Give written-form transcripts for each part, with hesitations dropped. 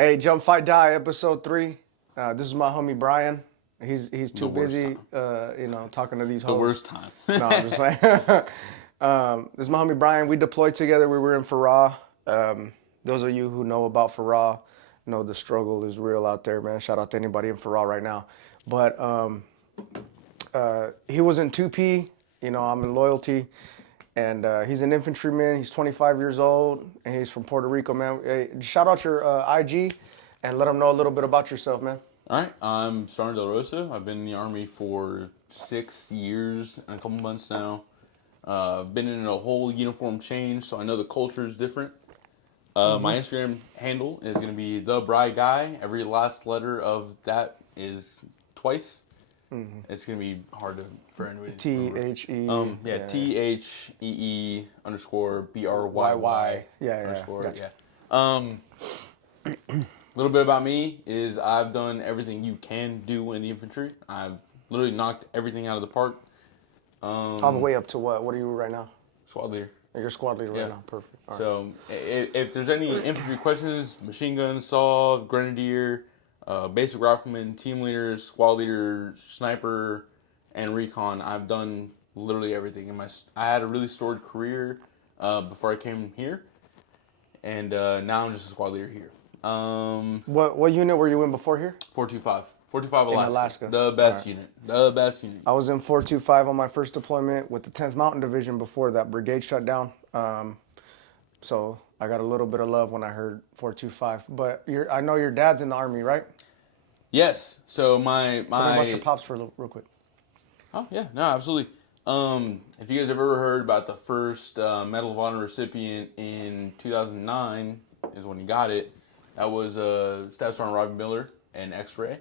Hey, Jump Fight Die, episode 3. This is my homie Bryan. He's too busy, talking to these hoes. The worst time. No, I'm just saying. This is my homie Bryan. We deployed together. We were in Farah. Those of you who know about Farah know the struggle is real out there, man. Shout out to anybody in Farah right now. But he was in 2P. I'm in loyalty. And he's an infantryman. He's 25 years old, and he's from Puerto Rico, man. Hey, shout out your IG, and let them know a little bit about yourself, man. All right, I'm Sergeant Rosa. I've been in the Army for 6 years and a couple months now. Been in a whole uniform change, so I know the culture is different. My Instagram handle is going to be the Bryan Guy. Every last letter of that is twice. Mm-hmm. It's going to be hard for anybody to remember. THEE underscore BRYY underscore. Yeah. A little bit about me is I've done everything you can do in the infantry. I've literally knocked everything out of the park. All the way up to what? What are you right now? Squad leader. You're squad leader right now. Perfect. All so if there's any infantry questions, machine gun, saw, grenadier, basic rifleman, team leader, squad leader, sniper, and recon. I've done literally everything. I had a really storied career before I came here, and now I'm just a squad leader here. What unit were you in before here? 425. 425 Alaska. In Alaska. The best unit. The best unit. I was in 425 on my first deployment with the 10th Mountain Division before that brigade shut down. So I got a little bit of love when I heard 425. But I know your dad's in the Army, right? Yes. So Tell me about your pops real quick. Oh yeah, no, absolutely. If you guys have ever heard about the first Medal of Honor recipient in 2009 is when he got it. That was Staff Sergeant Robbie Miller, an X-ray,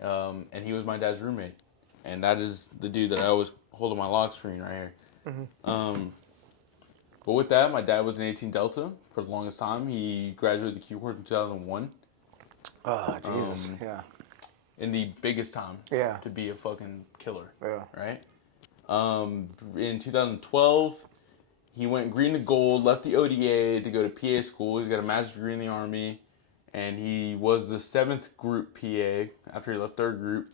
and he was my dad's roommate. And that is the dude that I always hold on my lock screen right here. Mm-hmm. But with that, my dad was an 18 Delta for the longest time. He graduated the Q Corps in 2001. Oh, Jesus, yeah. In the biggest time to be a fucking killer. Yeah. Right? In 2012, he went green to gold, left the ODA to go to PA school. He's got a master's degree in the Army, and he was the 7th group PA after he left 3rd group.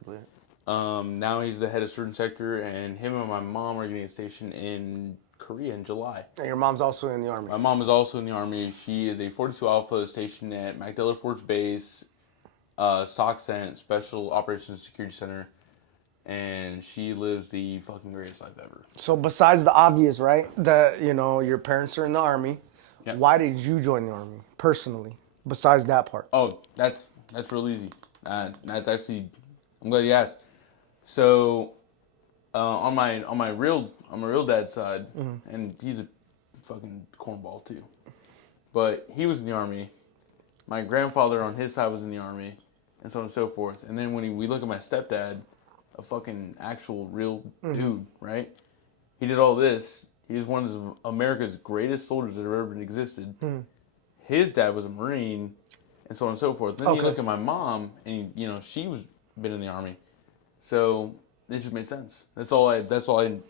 Now he's the head of surgeon sector, and him and my mom are getting a station in Korea in July. And your mom's also in the Army? My mom is also in the Army. She is a 42 Alpha stationed at MacDill Air Force Base, SOCCENT, Special Operations Security Center, and she lives the fucking greatest life ever. So besides the obvious, right, that, your parents are in the Army, why did you join the Army, personally, besides that part? Oh, that's real easy. That's actually, I'm glad you asked. So, on my real dad's side, and he's a fucking cornball too, but he was in the Army. My grandfather on his side was in the Army, and so on and so forth. And then when we look at my stepdad, a fucking actual real dude, right? He did all this. He was one of America's greatest soldiers that have ever existed. His dad was a Marine, and so on and so forth. Then you look at my mom, and she was been in the Army, so it just made sense. That's all I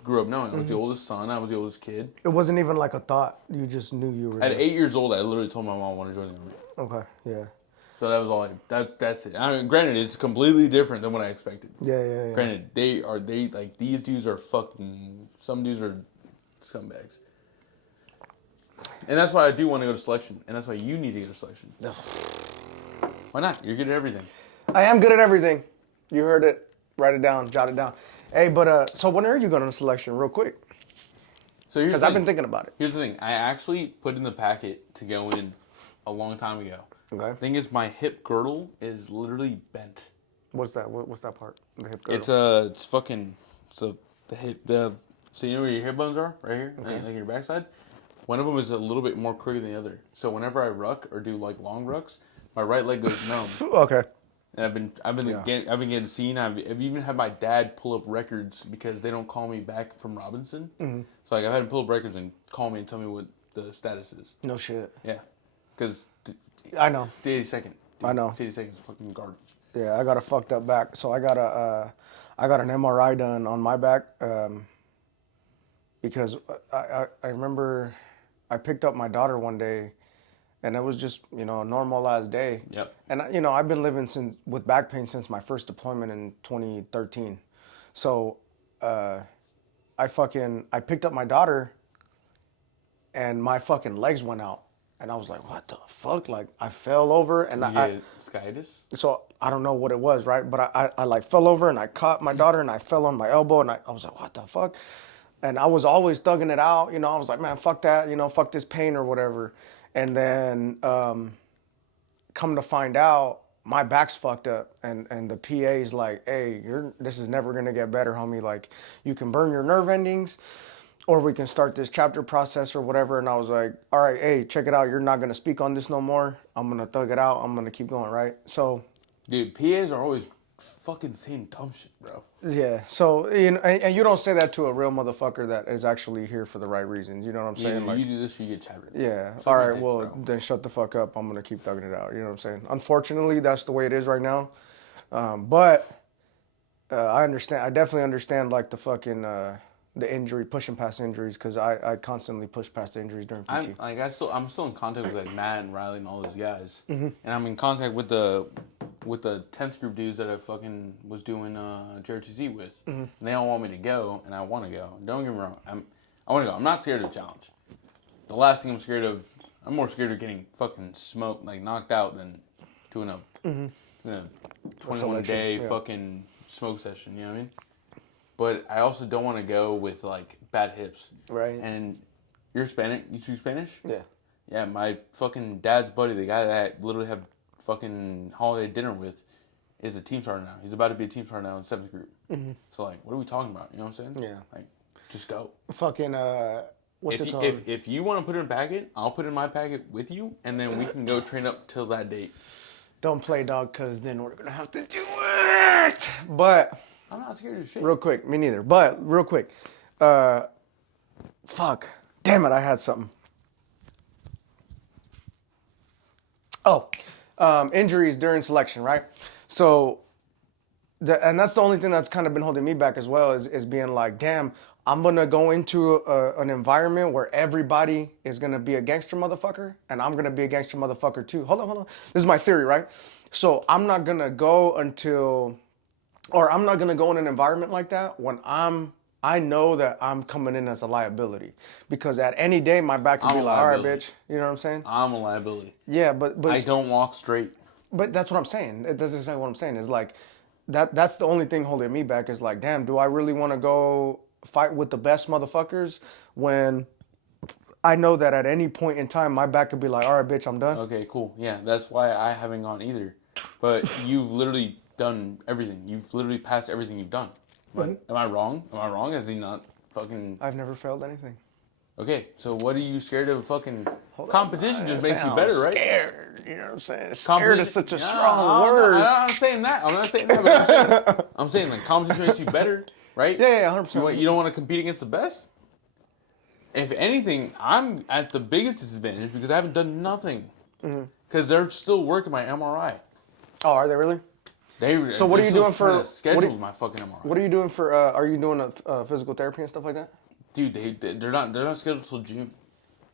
grew up knowing. I was the oldest son. I was the oldest kid. It wasn't even like a thought. You just knew you were. At 8 years old, I literally told my mom I wanted to join the Army. Okay, yeah. So that was all. That's it. I mean, granted, it's completely different than what I expected. Yeah. Granted, they like these dudes are fucking. Some dudes are scumbags. And that's why I do want to go to selection, and that's why you need to go to selection. Why not? You're good at everything. I am good at everything. You heard it. Write it down. Jot it down. Hey, but so when are you going to selection, real quick? So because I've been thinking about it. Here's the thing. I actually put in the packet to go in a long time ago. Okay. The thing is, my hip girdle is literally bent. What's that? What's that part? The hip girdle. So you know where your hip bones are? Right here? Okay. Like your backside? One of them is a little bit more crooked than the other. So whenever I ruck or do like long rucks, my right leg goes numb. Okay. And I've been getting seen. I've even had my dad pull up records because they don't call me back from Robinson. Mm-hmm. So like I've had him pull up records and call me and tell me what the status is. No shit. Yeah. Because I know. The 82nd. I know. The 82nd is fucking garbage. Yeah, I got a fucked up back. So I got an MRI done on my back because I remember I picked up my daughter one day and it was just a normal ass day. Yep. And I've been living with back pain since my first deployment in 2013. So I picked up my daughter, and my fucking legs went out, and I was like, what the fuck? Like I fell over, and You get sciatus? so I don't know what it was, right? But I like fell over and I caught my daughter and I fell on my elbow and I was like, what the fuck? And I was always thugging it out, I was like, man, fuck that, fuck this pain or whatever. And then come to find out, my back's fucked up, and the PA's like, hey, this is never gonna get better, homie. Like, you can burn your nerve endings, or we can start this chapter process or whatever. And I was like, all right, hey, check it out. You're not gonna speak on this no more. I'm gonna thug it out. I'm gonna keep going, right? So, Dude, PAs are always fucking saying dumb shit, bro. yeah. So, and you don't say that to a real motherfucker that is actually here for the right reasons. You know what I'm saying? Either you do this or you get chaptered. Yeah. Something All right. like that, Well, bro. then shut the fuck up. I'm gonna keep thugging it out. You know what I'm saying? Unfortunately, that's the way it is right now. But I understand. I definitely understand like the fucking the injury, pushing past injuries, because I constantly push past the injuries during PT. I'm still in contact with like Matt and Riley and all those guys, and I'm in contact with the 10th group dudes that I fucking was doing JRTZ with. And they all want me to go, and I want to go. Don't get me wrong, I want to go. I'm not scared of the challenge. The last thing I'm more scared of getting fucking smoked, like knocked out, than doing a 21 day fucking smoke session. You know what I mean? But I also don't want to go with like bad hips. Right. And you're Spanish. You speak Spanish? Yeah. Yeah, my fucking dad's buddy, the guy that I literally have fucking holiday dinner with, is a team sergeant now. He's about to be a team sergeant now in 7th group. So like, what are we talking about? You know what I'm saying? Yeah. Like, just go. Fucking what's it called? If you want to put it in a packet, I'll put it in my packet with you, and then we can go train up till that date. Don't play dog, because then we're gonna have to do it. But I'm not scared of shit. real quick, me neither. But real quick, fuck, damn it, I had something. Oh, injuries during selection, right? So, and that's the only thing that's kind of been holding me back as well, is being like, damn, I'm gonna go into an environment where everybody is gonna be a gangster motherfucker, and I'm gonna be a gangster motherfucker too. Hold on. This is my theory, right? So I'm not gonna go I'm not gonna go in an environment like that when I know that I'm coming in as a liability, because at any day my back could I'm be a like, all right, liability. bitch. You know what I'm saying? I'm a liability. Yeah, but I don't walk straight. But that's what I'm saying. That's exactly what I'm saying. Is like that's the only thing holding me back, is like, damn, do I really want to go fight with the best motherfuckers when I know that at any point in time my back could be like, all right, bitch, I'm done. Okay, cool. Yeah, that's why I haven't gone either. But you've literally done everything. You've literally passed everything you've done. But am I wrong? Am I wrong? Has he not fucking... I've never failed anything. Okay, so what are you scared of? Fucking competition just makes you I'm better, right? Scared, you know what I'm saying? Scared is such a strong I'm word. not, I'm not saying that. I'm not saying that. But I'm saying like competition makes you better, right? Yeah, 100%. You don't want to compete against the best. If anything, I'm at the biggest disadvantage because I haven't done nothing. Because they're still working my MRI. Oh, are they really? So what are you doing for schedule my fucking MRI? What are you doing for? Are you doing a physical therapy and stuff like that? Dude, they're not scheduled till June.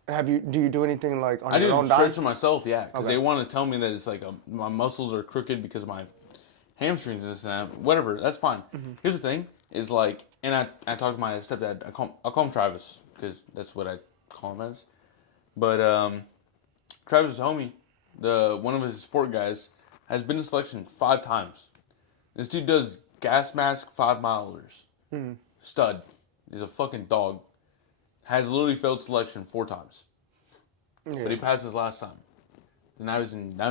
Do you do anything like on I your do own stretch diet? for myself, yeah, because Okay. they want to tell me that it's like my muscles are crooked because of my hamstrings and this and that. Whatever, that's fine. Here's the thing: is like, and I talked to my stepdad. I'll call him Travis because that's what I call him as. But Travis is a homie. One of his sport guys has been in selection 5 times. This dude does gas mask 5-milers. Stud. He's a fucking dog. Has literally failed selection 4 times. Yeah. But he passed his last time. And now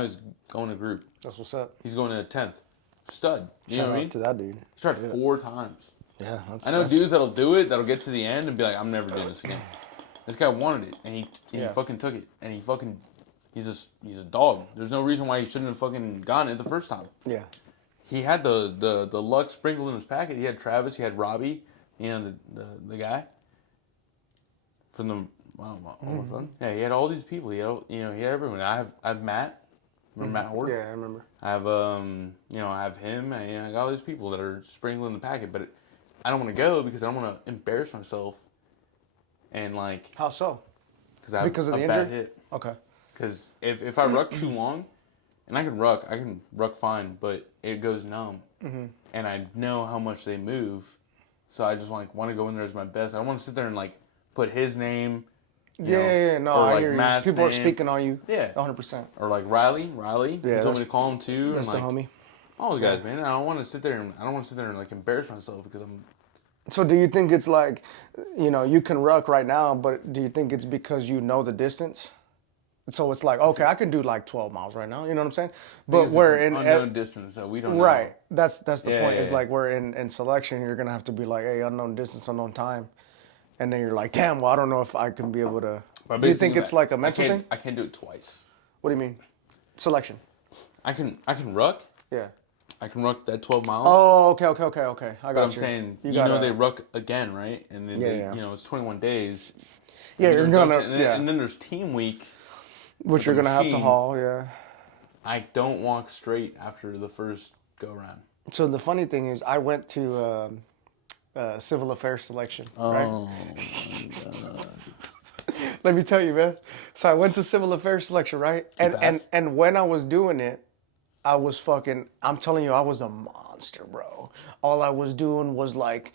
he's going to group. That's what's up. He's going to 10th. Stud. You know Shout what I out mean? to that dude. He tried 4 times. Yeah, I know dudes that'll do it, that'll get to the end and be like, I'm never doing this again. This guy wanted it, and he fucking took it. And he's a dog. There's no reason why he shouldn't have fucking gotten it the first time. Yeah. He had the luck sprinkled in his packet. He had Travis, he had Robbie, the guy from the yeah, he had all these people. He had he had everyone. I have Matt. Remember Matt Horde? Yeah, I remember. I have I have him. And I got all these people that are sprinkled in the packet, but I don't want to go because I don't want to embarrass myself. And like, How so? because I have Because of a the bad injury? hit. Okay. Because if I ruck too long, and I can ruck fine, but it goes numb, and I know how much they move, so I just want to go in there as my best. I don't want to sit there and like put his name. No, or I like hear you. Matt's People are name. speaking on you. Yeah, 100%. or like Riley. Yeah, He told me to call him too. That's and the like, homie. all the guys, man. I don't want to sit there and like embarrass myself because I'm. So do you think it's like, you can ruck right now, but do you think it's because you know the distance? So it's like, okay, I can do like 12 miles right now. You know what I'm saying? But we're in unknown distance, so we don't know. Right. That's the point. Yeah, Is yeah. like we're in selection. You're gonna have to be like, hey, unknown distance, unknown time, and then you're like, damn. Well, I don't know if I can be able to. But Do you think it's like a mental thing? I can't do it twice. What do you mean? Selection. I can ruck. Yeah. I can ruck that 12 miles. Oh, okay. I got but I'm you. saying, gotta, they ruck again, right? And then Yeah. it's 21 days. Yeah, you're gonna. And then there's team week. Which you're gonna have to haul. Yeah. I don't walk straight after the first go round. So the funny thing is, I went to civil affairs selection. Right? Oh my god. Let me tell you, man. So I went to civil affairs selection, right? And when I was doing it, I was I'm telling you, I was a monster, bro. All I was doing was like,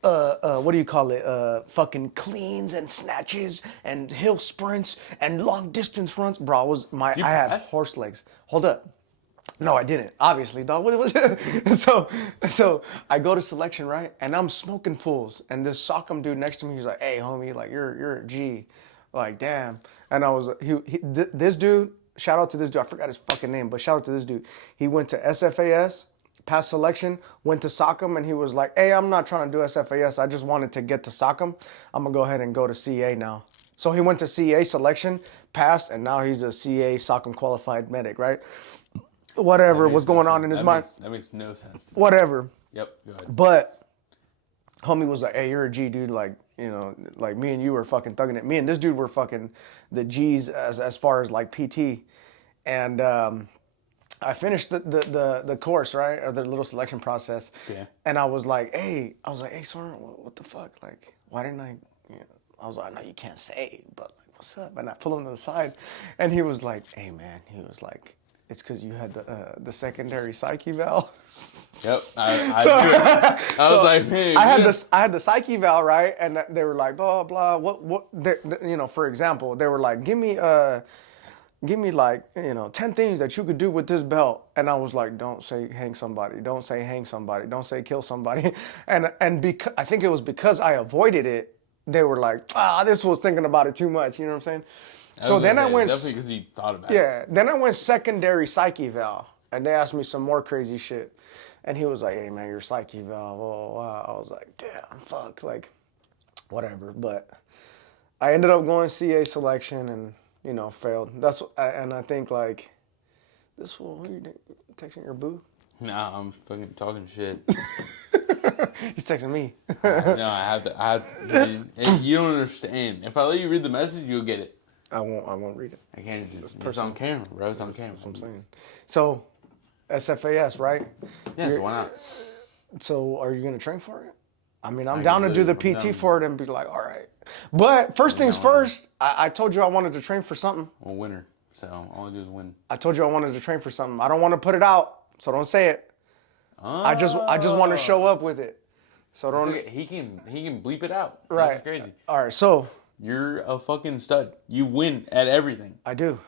what do you call it? Fucking cleans and snatches and hill sprints and long distance runs. Bro, I had pass? horse legs. Hold up. No, I didn't. Obviously, dog. What was it? So I go to selection, right? And I'm smoking fools. And this sock'em dude next to me, he's like, "Hey, homie, like you're a G." Like, damn. And I was this dude. Shout out to this dude. I forgot his fucking name, but shout out to this dude. He went to SFAS, passed selection, went to sock'em, and he was like, "Hey, I'm not trying to do SFAS. I just wanted to get to sock'em. I'm gonna go ahead and go to CA now." So he went to CA selection, passed, and now he's a CA sock'em qualified medic, right? Whatever was going on in his mind. That makes no sense to me. Whatever. Yep, go ahead. But homie was like, "Hey, you're a G, dude. Like, like me and you were fucking thugging it. Me and this dude were fucking the G's as far as like PT." And I finished the course, right, or the little selection process. Yeah. And I was like, "Hey, Soren, what the fuck? Like, why didn't I?" I was like, "I know you can't say, but like, what's up?" And I pull him to the side, and he was like, "Hey, man," he was like, "It's because you had the secondary psych eval." Yep. I was like, hey, I had the psych eval, right? And they were like, blah blah. For example, they were like, give me like 10 things that you could do with this belt. And I was like, don't say hang somebody, don't say hang somebody, don't say kill somebody. And because I think it was because I avoided it, they were like, this was thinking about it too much. You know what I'm saying? So then I went. Definitely because you thought about it. Yeah. Then I went secondary psych eval, and they asked me some more crazy shit. And he was like, "Hey man, your psych eval." Oh, wow. I was like, "Damn, fuck, like, whatever." But I ended up going CA selection, and failed. And I think like, this fool, what are you texting your boo? Nah, I'm fucking talking shit. He's texting me. No, I have to. You don't understand. If I let you read the message, you'll get it. I won't read it. I can't. It's on camera, bro. It's on camera. That's what I'm saying. So, SFAS, right? Yeah, so why not? So, are you gonna train for it? I mean, I'm down to do the PT for it and be like, all right. But first things first, I told you I wanted to train for something. I'm a winner, so all I do is win. I told you I wanted to train for something. I don't want to put it out, so don't say it. I just want to show up with it. So don't. Okay. He can bleep it out. Right. That's crazy. All right. So you're a fucking stud. You win at everything. I do.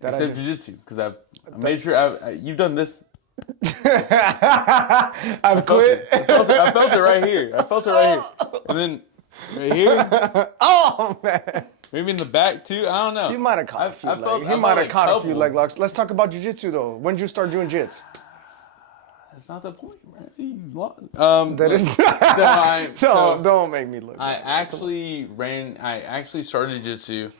Except jiu-jitsu, because I made sure you've done this. I've quit. I felt it right here. And then right here. Oh man. Maybe in the back too. I don't know. You might have caught a few. He might have caught a few leg locks. Let's talk about jiu-jitsu though. When did you start doing jits? That's not the point, man. That is. Don't make me look. I actually started jiu-jitsu.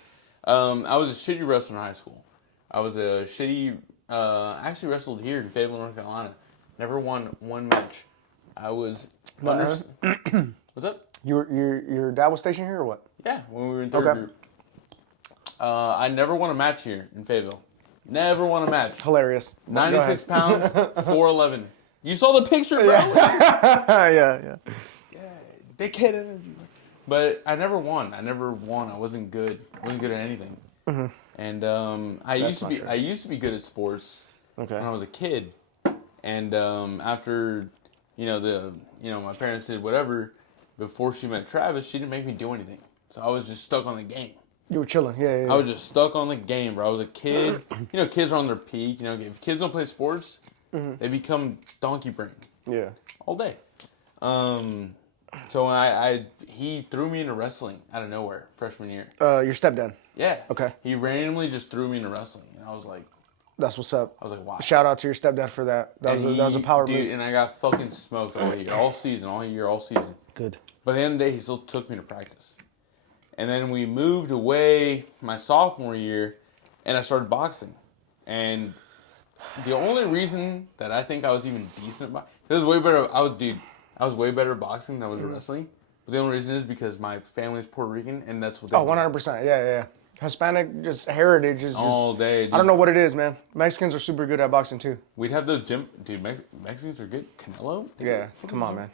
I was a shitty wrestler in high school. I was a shitty. I actually wrestled here in Fayetteville, North Carolina. Never won one match. I was. What's up? Your dad was stationed here or what? Yeah, when we were in third group. I never won a match here in Fayetteville. Never won a match. Hilarious. 96 pounds, 4'11". You saw the picture, bro? Yeah. Big energy. But I never won. I wasn't good. I wasn't good at anything. Mm-hmm. And I used to be good at sports when I was a kid. And after, my parents did whatever, before she met Travis, she didn't make me do anything. So I was just stuck on the game. You were chilling, yeah. I was just stuck on the game, bro. I was a kid. Kids are on their peak. If kids don't play sports, they become donkey brain. Yeah. All day. So he threw me into wrestling out of nowhere freshman year. Your stepdad? Yeah. Okay. He randomly just threw me into wrestling, and I was like, that's what's up. I was like, wow. Shout out to your stepdad for that. That was a power move. And I got fucking smoked all year, all season. Good. But at the end of the day, he still took me to practice. And then we moved away my sophomore year, and I started boxing. And the only reason that I think I was even decent at it was way better. I was way better at boxing than I was at wrestling. But the only reason is because my family is Puerto Rican, and that's what they do. 100%. Yeah. Hispanic, just heritage is just... all day, dude. I don't know what it is, man. Mexicans are super good at boxing, too. We'd have those Mexicans are good. Canelo? Yeah, come on, man.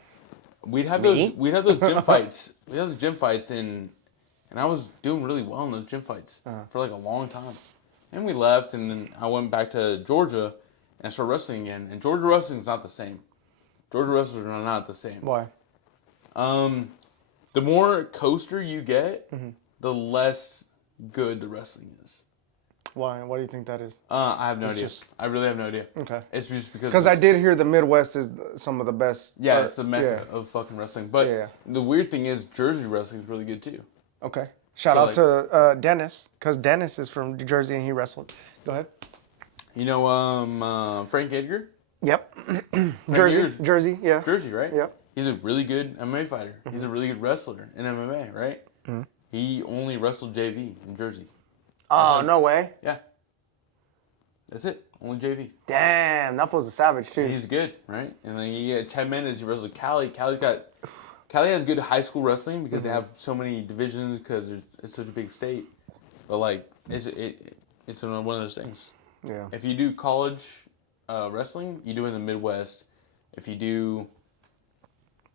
We'd have those gym fights. We'd have those gym fights, and I was doing really well in those gym fights for like a long time. And we left, and then I went back to Georgia, and I started wrestling again. And Georgia wrestling's not the same. Georgia wrestlers are not the same. Why? The more coaster you get, the less good the wrestling is. Why? Why do you think that is? I have no idea. I really have no idea. Okay. It's just because... Because I did hear the Midwest is some of the best. Yeah, it's the mecca of fucking wrestling. But the weird thing is Jersey wrestling is really good too. Okay. Shout out to Dennis, because Dennis is from New Jersey and he wrestled. Go ahead. Frank Edgar? Yep. Jersey, yeah. Jersey, right? Yep. He's a really good MMA fighter. He's a really good wrestler in MMA, right? He only wrestled JV in Jersey. Oh, no way. Yeah. That's it. Only JV. Damn, that was a savage too. He's good, right? And then you get 10 minutes, he wrestled Cali. Cali has good high school wrestling because they have so many divisions because it's such a big state. But like, it's one of those things. Yeah. If you do college wrestling, you do it in the Midwest. If you do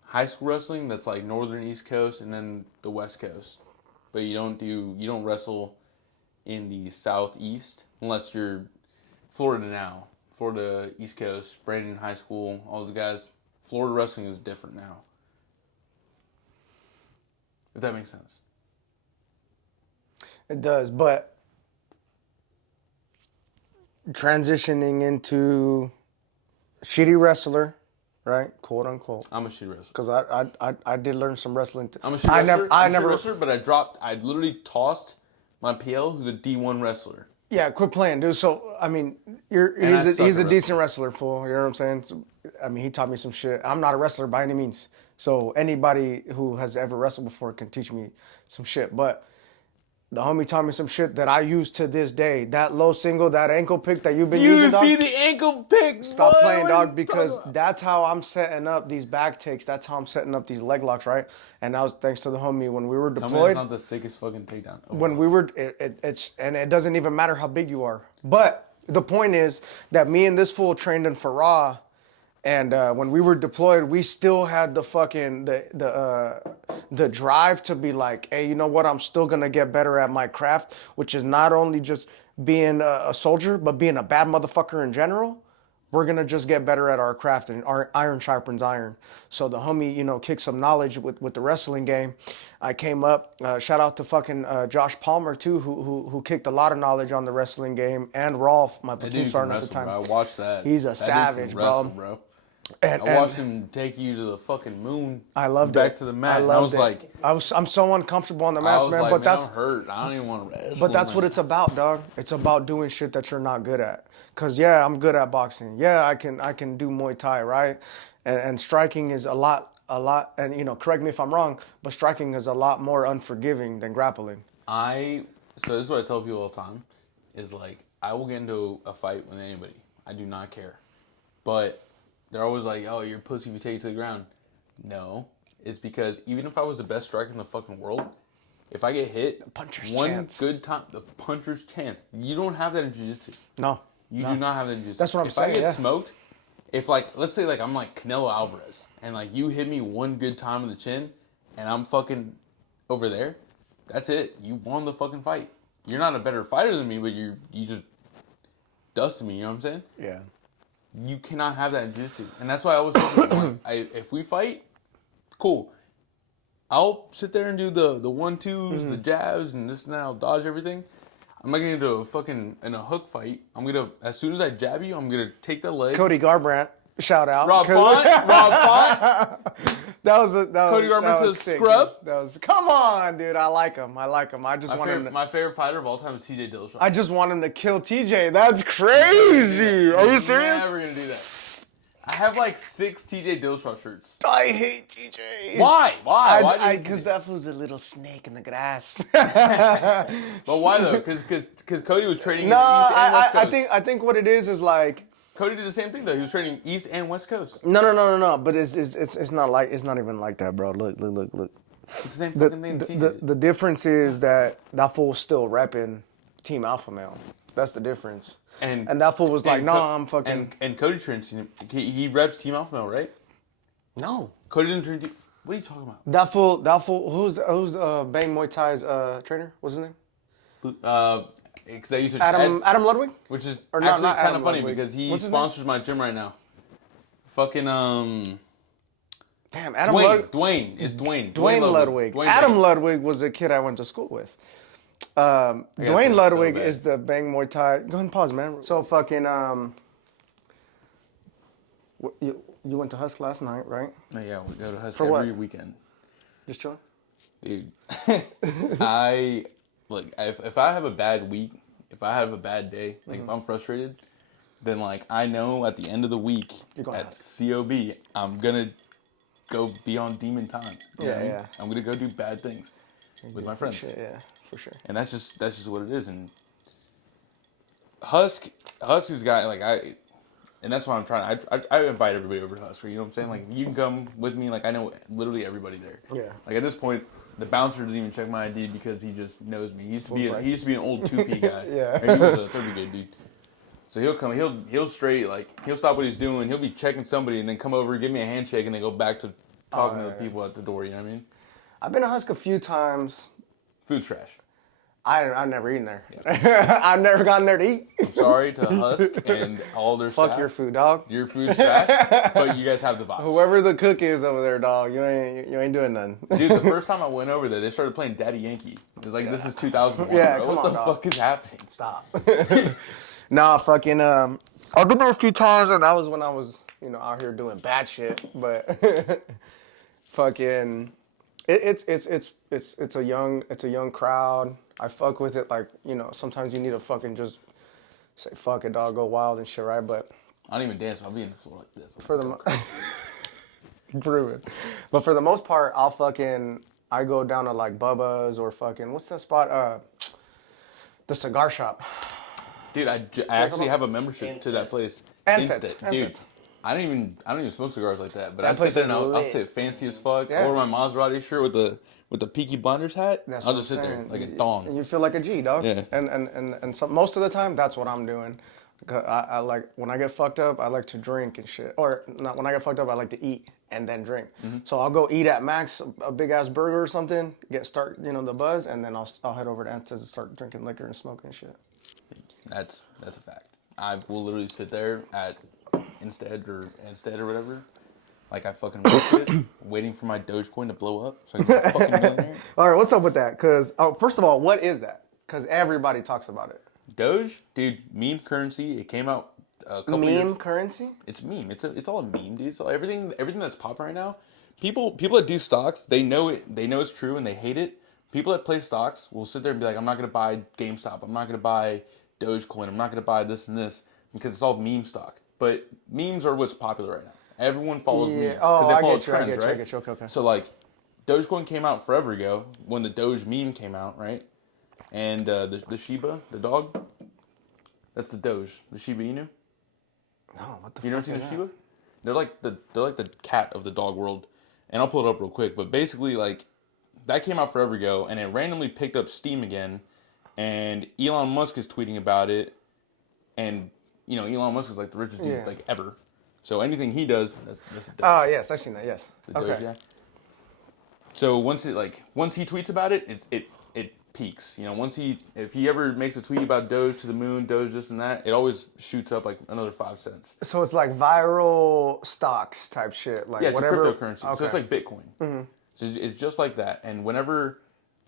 high school wrestling, that's like northern East Coast and then the West Coast. But you don't wrestle in the Southeast unless you're Florida now. Florida East Coast, Brandon High School, all those guys. Florida wrestling is different now. If that makes sense. It does, but transitioning into shitty wrestler, right? Quote unquote. I'm a shitty wrestler. Because I did learn some wrestling. I'm a shitty wrestler. I'm a shitty wrestler, but I literally tossed my PL, who's a D1 wrestler. Yeah, quit playing, dude. So, I mean, he's a decent wrestler, fool. You know what I'm saying? So, I mean, he taught me some shit. I'm not a wrestler by any means. So, anybody who has ever wrestled before can teach me some shit. But the homie taught me some shit that I use to this day. That low single, that ankle pick that you've been using, dog. You see the ankle pick, Stop playing, dog, because that's how I'm setting up these back takes. That's how I'm setting up these leg locks, right? And that was thanks to the homie when we were deployed. Tell me that's not the sickest fucking takedown. When we were, it doesn't even matter how big you are. But the point is that me and this fool trained in Farah, and when we were deployed, we still had the fucking the drive to be like, hey, you know what? I'm still gonna get better at my craft, which is not only just being a soldier, but being a bad motherfucker in general. We're gonna just get better at our craft, and our iron sharpens iron. So the homie, kicked some knowledge with the wrestling game. I came up. Shout out to fucking Josh Palmer too, who kicked a lot of knowledge on the wrestling game, and Rolf, my platoon sergeant at the time. Bro. I watched that. He's a savage, bro. I watched him take you to the fucking moon. I loved back it. to the mat. I loved it. Like, I'm so uncomfortable on the mats, man. But I'm hurt. I don't even want to wrestle. But that's what it's about, dog. It's about doing shit that you're not good at. Cause yeah, I'm good at boxing. Yeah, I can do Muay Thai, right? And striking is a lot. And correct me if I'm wrong, but striking is a lot more unforgiving than grappling. So this is what I tell people all the time, is like, I will get into a fight with anybody. I do not care. But they're always like, oh, you're a pussy if you take it to the ground. No. It's because even if I was the best striker in the fucking world, if I get hit, the puncher's chance. You don't have that in jiu-jitsu. No. You do not have that in jiu-jitsu. That's what I'm saying, If I get smoked, let's say I'm like Canelo Alvarez, and like you hit me one good time in the chin, and I'm fucking over there, that's it. You won the fucking fight. you're not a better fighter than me, but you just dusted me. You know what I'm saying? Yeah. You cannot have that in jiu-jitsu, and that's why I always think, if we fight, cool. I'll sit there and do the 1-2s, the jabs, and this and that. I'll dodge everything. I'm not getting into a hook fight. I'm gonna, as soon as I jab you, I'm gonna take the leg. Cody Garbrandt, shout out. Rob Font. Cody Garbrandt to scrub. Come on, dude. I like him. I just want him to, my favorite fighter of all time is TJ Dillashaw. I just want him to kill TJ. That's crazy. Are you serious? Never gonna do that. I have like 6 TJ Dillashaw shirts. I hate TJ. Why? Why? Because that fool's a little snake in the grass. But why though? Because Cody was training. No, in the East and West Coast. I think what it is like. Cody did the same thing though. He was training East and West Coast. No. But it's not even like that, bro. Look. It's the same fucking thing. The difference is that fool's still repping Team Alpha Male. That's the difference. And that fool was like, "No, I'm fucking." And Cody trains. He reps Team Alpha Male, right? No. Cody didn't train. What are you talking about? That fool. Who's Bang Muay Thai's trainer? What's his name? Because I used to Adam Ludwig. which is Or actually not kind Adam of funny Ludwig. because he What's his sponsors my gym right now. Fucking Damn, Adam Dwayne. It's Dwayne. Dwayne Ludwig. Dwayne Adam Bang. Ludwig was a kid I went to school with. Dwayne Ludwig bad. is the Bang Muay Thai. Go ahead and pause, man. So fucking you went to Husk last night, right? Oh, yeah, we go to Husk For what? every weekend. Just chilling. Dude, if I have a bad week, if I have a bad day, like if I'm frustrated, then like I know at the end of the week at COB, I'm gonna go be on demon time. You know what I mean? I'm gonna go do bad things with my friends. For sure. And that's just what it is. And Husk is guy like and that's why I'm trying. I invite everybody over to Husk. You know what I'm saying? Like you can come with me. Like I know literally everybody there. Yeah. Like at this point, the bouncer doesn't even check my ID because he just knows me. He used to be an old 2P guy. Yeah. Or he was a 30 grade dude. So he'll come. He'll straight like he'll stop what he's doing. He'll be checking somebody and then come over, give me a handshake, and then go back to talking to the people at the door. You know what I mean? I've been to Husk a few times. Food's trash. I've never eaten there. Yeah. I've never gone there to eat. I'm sorry to Husk and all their staff. Fuck your food, dog. Your food's trash, but you guys have the vibes. Whoever the cook is over there, dog, you ain't doing nothing. Dude, the first time I went over there, they started playing Daddy Yankee. It was like, this is 2001, Yeah, bro. come What on, the dog. fuck is happening? Stop. Nah, fucking, I've been there a few times, and that was when I was, out here doing bad shit, but fucking, it's a young crowd. I fuck with it, like, sometimes you need to fucking just say, fuck it, dog, go wild and shit, right? But I don't even dance. I'll be in the floor like this. for the prove it. But for the most part, I go down to like Bubba's or fucking, what's that spot? The cigar shop. Dude, I actually have a membership to that place. Insta. Dude, I don't even smoke cigars like that. But That I sit place there is and I'll lit. sit fancy as fuck. Yeah. Or my Maserati shirt with the Peaky Blinders hat. That's I'll what just I'm sit there saying. like a thong. And you feel like a G, dog. Yeah. And so most of the time, that's what I'm doing. I like, when I get fucked up, I like to drink and shit. Or not, when I get fucked up, I like to eat and then drink. Mm-hmm. So I'll go eat at Max, a big ass burger or something, the buzz, and then I'll head over to Anta's and start drinking liquor and smoking shit. That's a fact. I will literally sit there at Instead or whatever. Like I fucking work it, waiting for my Dogecoin to blow up so I can get fucking millionaire. All right, what's up with that? Because, first of all, what is that? Because everybody talks about it. Doge, dude, meme currency. It came out a couple years. Meme currency? It's meme. It's all a meme, dude. So everything that's popping right now. People that do stocks, they know it. They know it's true and they hate it. People that play stocks will sit there and be like, I'm not gonna buy GameStop. I'm not gonna buy Dogecoin. I'm not gonna buy this and this because it's all meme stock. But memes are what's popular right now. Everyone follows memes because they follow trends, right? I get you. Okay. So like, Dogecoin came out forever ago when the Doge meme came out, right? And the Shiba, the dog, that's the Doge, the Shiba Inu. No, what the fuck? You never seen the Shiba? They're like the cat of the dog world. And I'll pull it up real quick. But basically, like, that came out forever ago, and it randomly picked up steam again. And Elon Musk is tweeting about it, and Elon Musk is like the richest dude like ever. So anything he does, that's the Doge. Oh, yes, I've seen that, yes. The Doge guy. So once he tweets about it, it peaks. You know, if he ever makes a tweet about Doge to the moon, Doge this and that, it always shoots up like another 5 cents. So it's like viral stocks type shit, like Yeah, it's whatever. a cryptocurrency. Okay. So it's like Bitcoin. Mm-hmm. So it's just like that. And whenever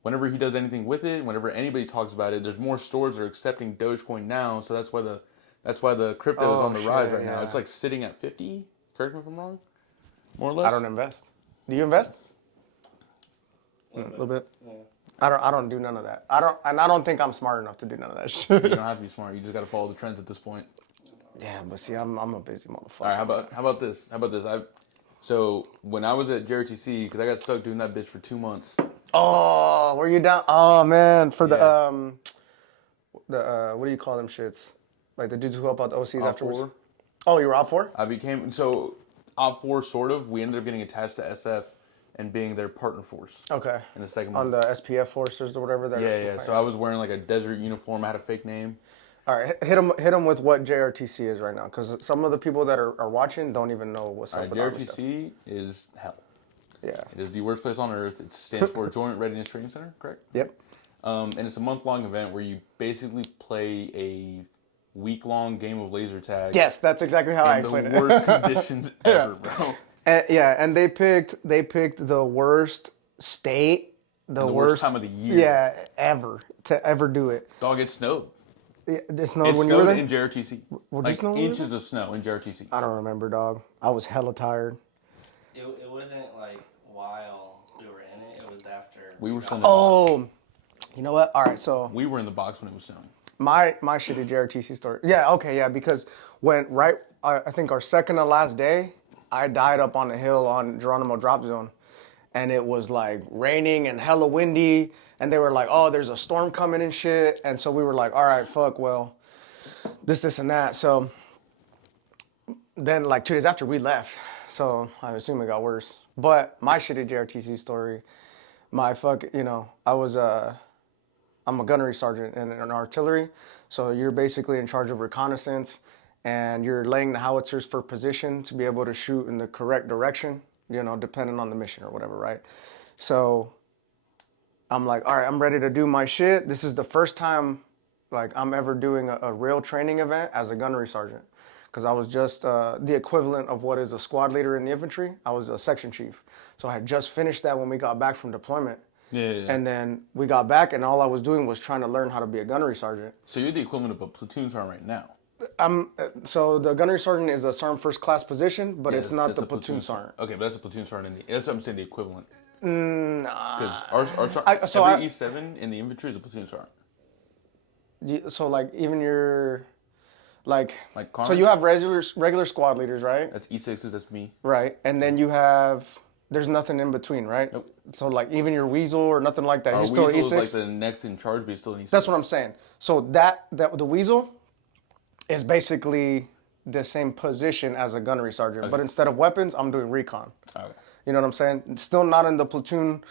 he does anything with it, whenever anybody talks about it, there's more stores that are accepting Dogecoin now. So that's why the crypto is on the rise right now. It's like sitting at 50. Correct me if I'm wrong. More or less. I don't invest. Do you invest? A little bit. Yeah. I don't do none of that. I don't think I'm smart enough to do none of that shit. You don't have to be smart. You just got to follow the trends at this point. Yeah, but see, I'm a busy motherfucker. All right, how about this? So when I was at JRTC, because I got stuck doing that bitch for 2 months. Oh, were you down? Oh man, for the what do you call them shits? Like the dudes who help out the OCs afterwards. 4. Oh, you were out 4? I became Op 4 sort of. We ended up getting attached to SF and being their partner force. Okay. In the second month. On the SPF forces or whatever. Yeah. So I was wearing like a desert uniform. I had a fake name. All right, hit them with what JRTC is right now, because some of the people that are watching don't even know what's up with all this stuff. JRTC is hell. Yeah. It is the worst place on earth. It stands for Joint Readiness Training Center, correct? Yep. And it's a month-long event where you basically play a week-long game of laser tag. Yes, that's exactly how I explained it. The worst conditions ever, bro. And they picked the worst state, the worst time of the year. Yeah, ever to ever do it. Dog, it snowed. It snowed when you you were there? in JRTC. Like inches of snow in JRTC. I don't remember, dog. I was hella tired. It wasn't like while we were in it. It was after. We were still in the box. You know what? All right, so we were in the box when it was snowing. My shitty JRTC story. Yeah, okay, yeah, because I think our second to last day, I died up on the hill on Geronimo Drop Zone. And it was like raining and hella windy. And they were like, oh, there's a storm coming and shit. And so we were like, all right, fuck, well, this and that. So then like 2 days after we left. So I assume it got worse. But my shitty JRTC story, I'm a gunnery sergeant in an artillery. So you're basically in charge of reconnaissance and you're laying the howitzers for position to be able to shoot in the correct direction, depending on the mission or whatever, right? So I'm like, all right, I'm ready to do my shit. This is the first time like I'm ever doing a real training event as a gunnery sergeant. Because I was just the equivalent of what is a squad leader in the infantry. I was a section chief. So I had just finished that when we got back from deployment. Yeah. And then we got back and all I was doing was trying to learn how to be a gunnery sergeant. So you're the equivalent of a platoon sergeant right now. So the gunnery sergeant is a sergeant first class position, but it's not the platoon sergeant. Okay, but that's a platoon sergeant. That's what I'm saying, the equivalent. Nah. Because every E7 in the infantry is a platoon sergeant. So like even your, like Connor? So you have regular squad leaders, right? That's E6s, that's me. Right, and then you have, there's nothing in between, right? Nope. So like even your weasel or nothing like that, you're still an E6? Weasel is like the next in charge, but he's still an E6. That's what I'm saying. So that the weasel is basically the same position as a gunnery sergeant, Okay. but instead of weapons, I'm doing recon. Okay. You know what I'm saying? Still not in the platoon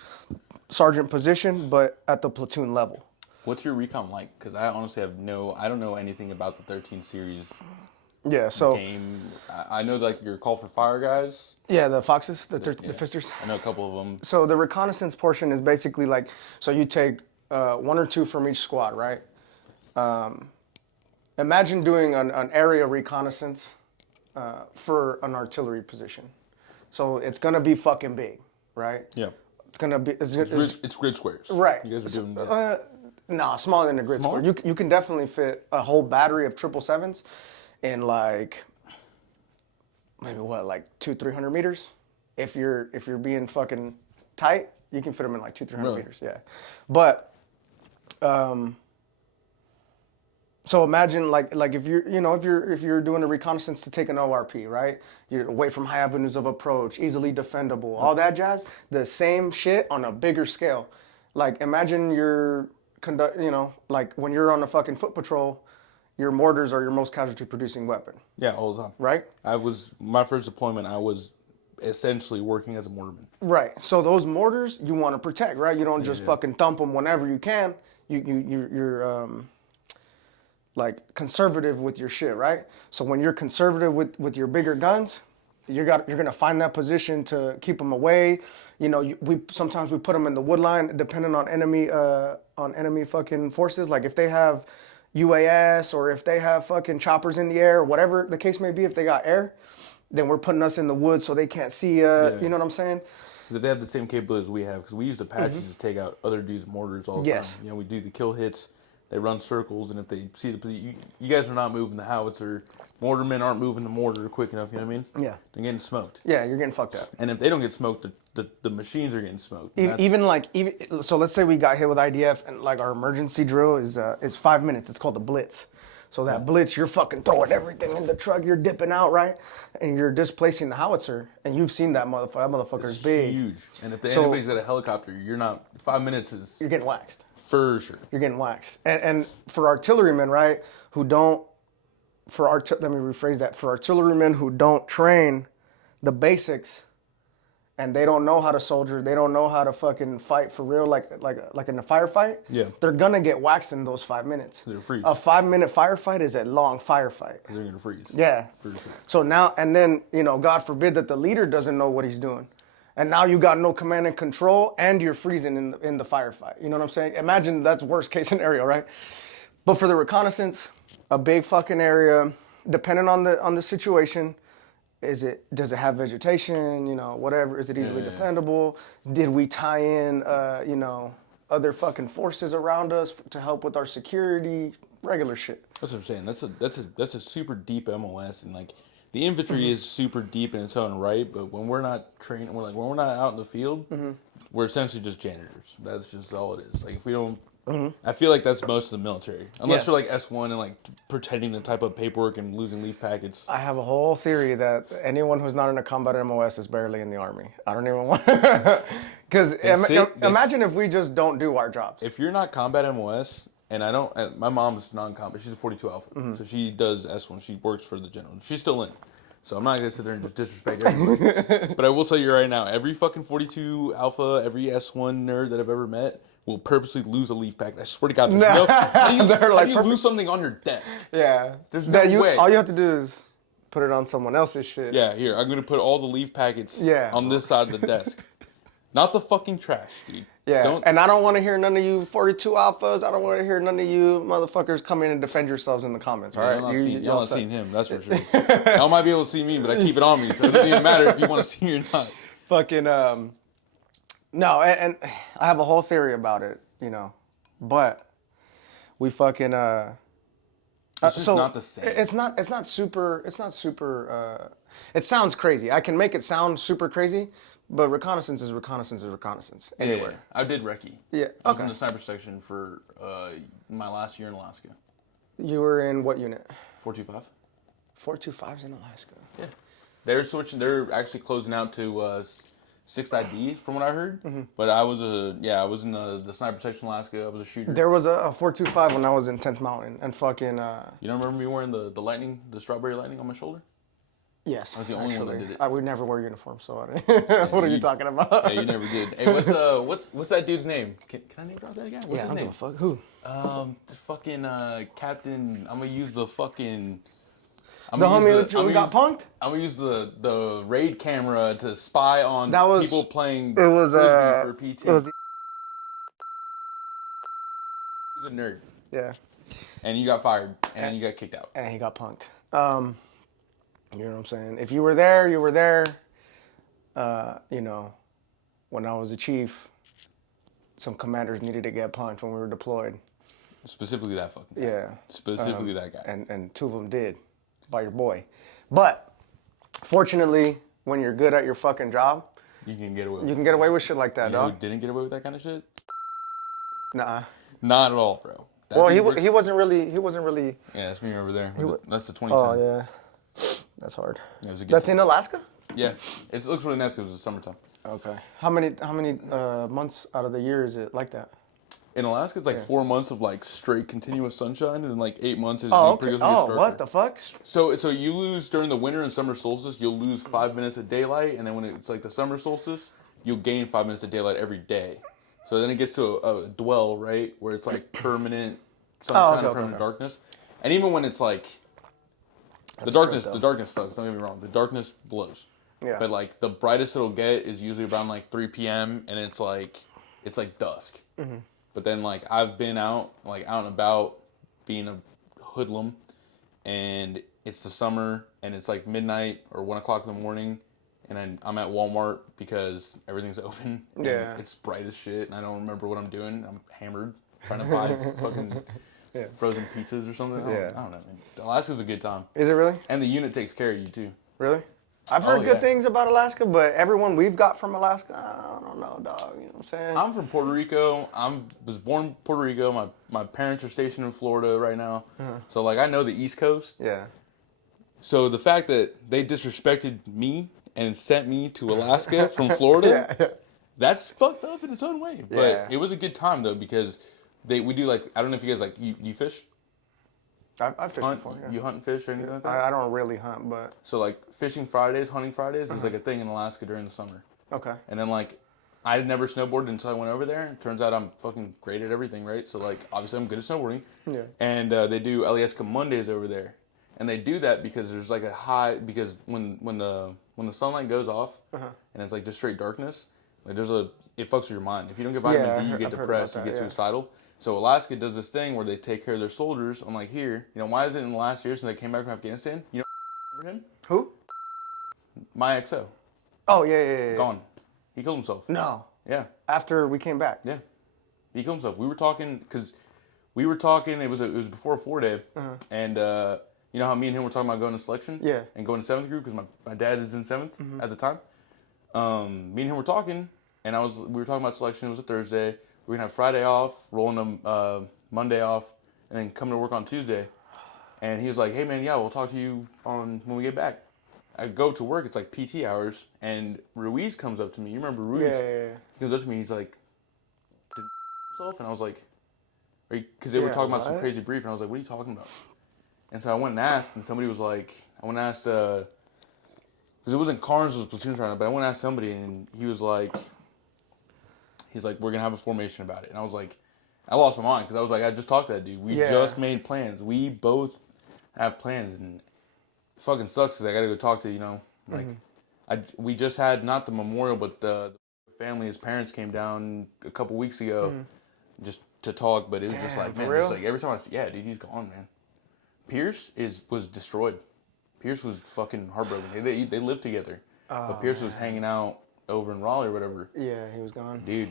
sergeant position, but at the platoon level. What's your recon like? Because I honestly I don't know anything about the 13 series game. I know like your call for fire guys. Yeah, the Foxes, the Fisters. I know a couple of them. So the reconnaissance portion is basically like, so you take 1 or 2 from each squad, right? Imagine doing an area reconnaissance for an artillery position. So it's gonna be fucking big, right? Yeah. It's gonna be it's grid squares. Right. You guys are doing that. No, smaller than a grid square. You can definitely fit a whole battery of 777s in like maybe like 200-300 meters. If you're being fucking tight, you can fit them in like 200-300 meters. Yeah, but so imagine like if you're doing a reconnaissance to take an ORP, right? You're away from high avenues of approach, easily defendable, all that jazz. The same shit on a bigger scale. Like imagine like when you're on a fucking foot patrol, your mortars are your most casualty producing weapon. Yeah, all the time. Right? My first deployment, I was essentially working as a mortarman. Right. So those mortars you want to protect, right? You don't just fucking thump them whenever you can. You're like conservative with your shit, right? So when you're conservative with your bigger guns, you're gonna find that position to keep them away. You know, sometimes we put them in the wood line, depending on enemy fucking forces. Like if they have UAS or if they have fucking choppers in the air, or whatever the case may be. If they got air, then we're putting us in the woods so they can't see. You know what I'm saying? Because if they have the same capabilities we have, because we use the Apaches to take out other dudes' mortars all the time. You know, we do the kill hits. They run circles, and if they see you guys are not moving the howitzer. Mortarmen aren't moving the mortar quick enough, you know what I mean? Yeah. They're getting smoked. Yeah, you're getting fucked up. And if they don't get smoked, the machines are getting smoked. Even so, let's say we got hit with IDF, and like our emergency drill is 5 minutes. It's called the blitz. So that blitz, you're fucking throwing everything in the truck. You're dipping out, right? And you're displacing the howitzer. And you've seen that motherfucker. That motherfucker's big. Huge. And if anybody's got a helicopter, you're not. 5 minutes is. You're getting waxed. For sure. You're getting waxed. And for artillerymen, right, who don't. Let me rephrase that. For artillerymen who don't train the basics, and they don't know how to soldier, they don't know how to fucking fight for real, like in a firefight. Yeah. They're gonna get waxed in those 5 minutes. They're freeze. A 5-minute firefight is a long firefight. They're gonna freeze. Yeah. For sure. So now, and then, you know, God forbid that the leader doesn't know what he's doing. And now you got no command and control, and you're freezing in the firefight. You know what I'm saying? Imagine that's worst case scenario, right? But for the reconnaissance, a big fucking area, depending on the situation, does it have vegetation, you know, whatever, is it easily defendable? Did we tie in you know, other fucking forces around us to help with our security? Regular shit. That's what I'm saying. That's a super deep MOS, and like the infantry is super deep in its own right, but when we're not training, when we're not out in the field, we're essentially just janitors. That's just all it is. Like if we don't I feel like that's most of the military. Unless you're like S1 and like pretending to type up paperwork and losing leaf packets. I have a whole theory that anyone who's not in a combat MOS is barely in the Army. I don't even want because imagine if we just don't do our jobs. If you're not combat MOS, and I don't, my mom's non-combat. She's a 42 Alpha, so she does S1. She works for the general. She's still in. So I'm not gonna sit there and just disrespect everyone. But I will tell you right now, every fucking 42 Alpha, every S1 nerd that I've ever met will purposely lose a leaf packet. I swear to God, there's no. How do you lose something on your desk? Yeah, there's no way. All you have to do is put it on someone else's shit. Yeah, here I'm gonna put all the leaf packets on this side of the desk, not the fucking trash, dude. Yeah, and I don't want to hear none of you 42 Alphas. I don't want to hear none of you motherfuckers come in and defend yourselves in the comments. All right, y'all not seen him, that's for sure. Y'all might be able to see me, but I keep it on me, so it doesn't even matter if you want to see me or not. Fucking no, and I have a whole theory about it, you know, but we fucking it's just not the same. It's not super. It sounds crazy. I can make it sound super crazy. But reconnaissance is reconnaissance anywhere. Yeah. I did recce. Yeah. I was in the sniper section for my last year in Alaska. You were in what unit? 425. 425's in Alaska. Yeah. They're switching. They're actually closing out to 6th ID from what I heard. But I was in the sniper section in Alaska. I was a shooter. There was a 425 when I was in 10th Mountain and fucking. You don't remember me wearing the lightning, the strawberry lightning on my shoulder? Yes, I was the only one that did it. I would never wear uniform, so I didn't. What are you talking about? Yeah, you never did. Hey, what's that dude's name? Can I name drop that guy? What's his name? Fuck who? The fucking Captain. I'm gonna use the fucking. The homie who got punked. I'm gonna use the raid camera to spy on people playing. It was for PT. He's a nerd. Yeah. And you got fired, and then you got kicked out. And he got punked. You know what I'm saying? If you were there, you were there. You know, when I was a chief, some commanders needed to get punched when we were deployed. Specifically that fucking guy. Yeah. Specifically that guy. And 2 of them did, by your boy. But, fortunately, when you're good at your fucking job, you can get away with You can get away with shit like that, dog. Who didn't get away with that kind of shit? Nah. Not at all, bro. Well, he wasn't really. Yeah, that's me over there. That's the 2010. Oh, yeah. That's hard. Yeah, it was a good That's time. in Alaska? Yeah. It looks really nice. It was the summertime. Okay. How many months out of the year is it like that? In Alaska, it's like 4 months of like straight continuous sunshine, and then like 8 months is okay. What the fuck? So you lose during the winter and summer solstice. You'll lose 5 minutes of daylight, and then when it's like the summer solstice, you'll gain 5 minutes of daylight every day. So then it gets to a dwell, right, where it's like permanent sunshine and permanent darkness. And even when it's like the darkness sucks. Don't get me wrong. The darkness blows. Yeah. But like the brightest it'll get is usually around like 3 p.m. and it's like dusk. Mm-hmm. But then like I've been out and about being a hoodlum, and it's the summer and it's like midnight or 1 o'clock in the morning, and I'm at Walmart because everything's open. Yeah. It's bright as shit, and I don't remember what I'm doing. I'm hammered trying to buy fucking frozen pizzas or something. I don't know, man. Alaska's a good time. Is it really? And the unit takes care of you too. Really? I've heard good things about Alaska, but everyone we've got from Alaska, I don't know, dog. You know what I'm saying? I'm from Puerto Rico. Was born in Puerto Rico. My parents are stationed in Florida right now. So like I know the East Coast. Yeah. So the fact that they disrespected me and sent me to Alaska from Florida, that's fucked up in its own way. But it was a good time though, because we do like, I don't know if you guys like, you fish? I've fished before. Yeah. You hunt and fish or anything like that? I don't really hunt, but So like fishing Fridays, hunting Fridays is like a thing in Alaska during the summer. okay. And then like I had never snowboarded until I went over there. It turns out I'm fucking great at everything, right? So like obviously I'm good at snowboarding. Yeah. And they do Alaska Mondays over there, and they do that because there's like a high, because when the sunlight goes off and it's like just straight darkness, like it fucks with your mind. If you don't get vitamin D, you get depressed, you get suicidal. So Alaska does this thing where they take care of their soldiers. I'm like, here, why is it in the last year since I came back from Afghanistan? You know, remember him? Who? My XO. Oh yeah. Gone. He killed himself. No. Yeah. After we came back. Yeah. He killed himself. We were talking. It was before a 4-day, and you know how me and him were talking about going to selection. Yeah. And going to 7th group because my dad is in 7th at the time. Me and him were talking, and we were talking about selection. It was a Thursday. We're gonna have Friday off, rolling Monday off, and then come to work on Tuesday. And he was like, "Hey man, yeah, we'll talk to you when we get back." I go to work. It's like PT hours, and Ruiz comes up to me. You remember Ruiz? Yeah. He comes up to me. He's like, "Did himself?" And I was like, because they were talking about some crazy brief, and I was like, "What are you talking about?" And so I went and asked, and somebody was like, because it wasn't Carnes, it was platoon sergeant, but I went and asked somebody, and he's like, "We're gonna have a formation about it." And I was like, I lost my mind because I was like, I just talked to that dude. We just made plans. We both have plans, and it fucking sucks because I got to go talk to we just had not the memorial, but the family. His parents came down a couple weeks ago, just to talk. But it was just like, man, just like every time I see, dude, he's gone, man. Pierce was destroyed. Pierce was fucking heartbroken. They lived together, but Pierce was hanging out over in Raleigh or whatever. Yeah, he was gone. Dude,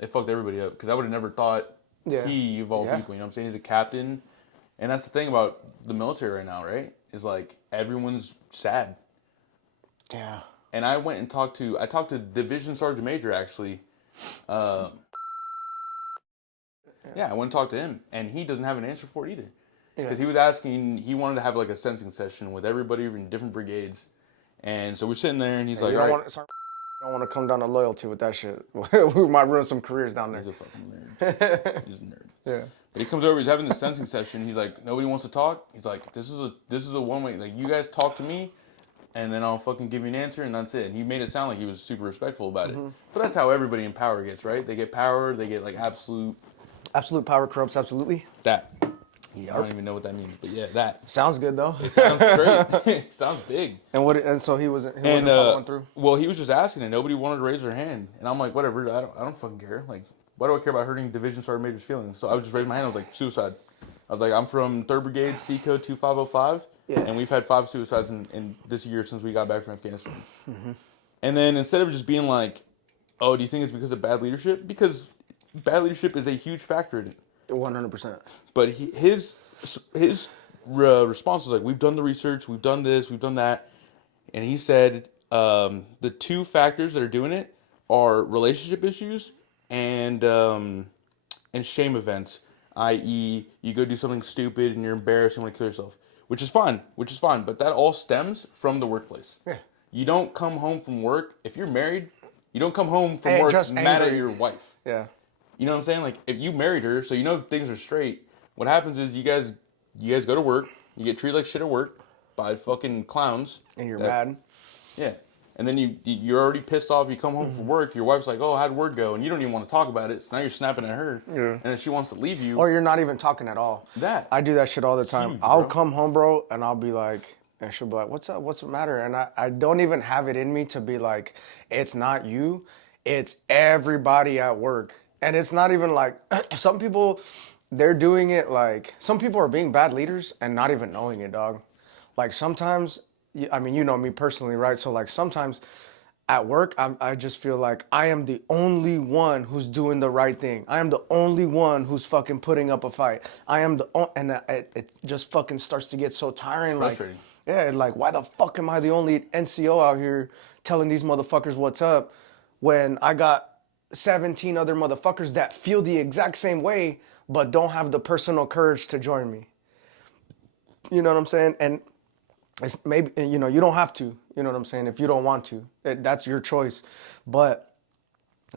it fucked everybody up because I would have never thought he of all people. You know what I'm saying? He's a captain, and that's the thing about the military right now, right? Is like everyone's sad. Yeah. And I went and talked to Division Sergeant Major actually. I went and talked to him, and he doesn't have an answer for it either. Because he was asking, he wanted to have like a sensing session with everybody from different brigades. And so we're sitting there, and he's like, all right. I don't want to come down to loyalty with that shit. We might ruin some careers down there. He's a fucking nerd. He's a nerd. Yeah. But he comes over, he's having this sensing session. He's like, nobody wants to talk. He's like, this is a one-way. Like, you guys talk to me, and then I'll fucking give you an answer, and that's it. And he made it sound like he was super respectful about it. But that's how everybody in power gets, right? They get power, they get like absolute... Absolute power corrupts absolutely? That. I don't even know what that means, but yeah, that. Sounds good though. It sounds great. It sounds big. And so he wasn't following through? Well, he was just asking, and nobody wanted to raise their hand. And I'm like, whatever, I don't fucking care. Like, why do I care about hurting Division Sergeant Major's feelings? So I would just raise my hand. I was like, suicide. I was like, I'm from 3rd Brigade, C Code 2505, and we've had 5 suicides in this year since we got back from Afghanistan. And then instead of just being like, oh, do you think it's because of bad leadership? Because bad leadership is a huge factor in it. 100%. But his response was like, we've done the research, we've done this, we've done that. And he said the 2 factors that are doing it are relationship issues and shame events, i.e. you go do something stupid and you're embarrassed and want to kill yourself, which is fine. But that all stems from the workplace. Yeah. You don't come home from work. If you're married, you don't come home from work just mad at your wife. Yeah. You know what I'm saying? Like, if you married her, so you know things are straight, what happens is you guys go to work, you get treated like shit at work by fucking clowns. And you're mad. Yeah. And then you're already pissed off, you come home from work, your wife's like, oh, how'd work go? And you don't even want to talk about it, so now you're snapping at her. Yeah. And then she wants to leave you. Or you're not even talking at all. That. I do that shit all the time. I'll come home, bro, and I'll be like, And she'll be like, what's up? What's the matter? And I don't even have it in me to be like, it's not you, it's everybody at work. And it's not even like, some people, they're doing it like, some people are being bad leaders and not even knowing it, dog. Like sometimes, I mean, you know me personally, right? So like sometimes at work, I just feel like I am the only one who's doing the right thing. I am the only one who's fucking putting up a fight. I am and it just fucking starts to get so tiring. Frustrating. Like, yeah, like why the fuck am I the only NCO out here telling these motherfuckers what's up when I got 17 other motherfuckers that feel the exact same way but don't have the personal courage to join me. You know what I'm saying? And it's maybe, you know, you don't have to, you know what I'm saying? If you don't want to, that's your choice. But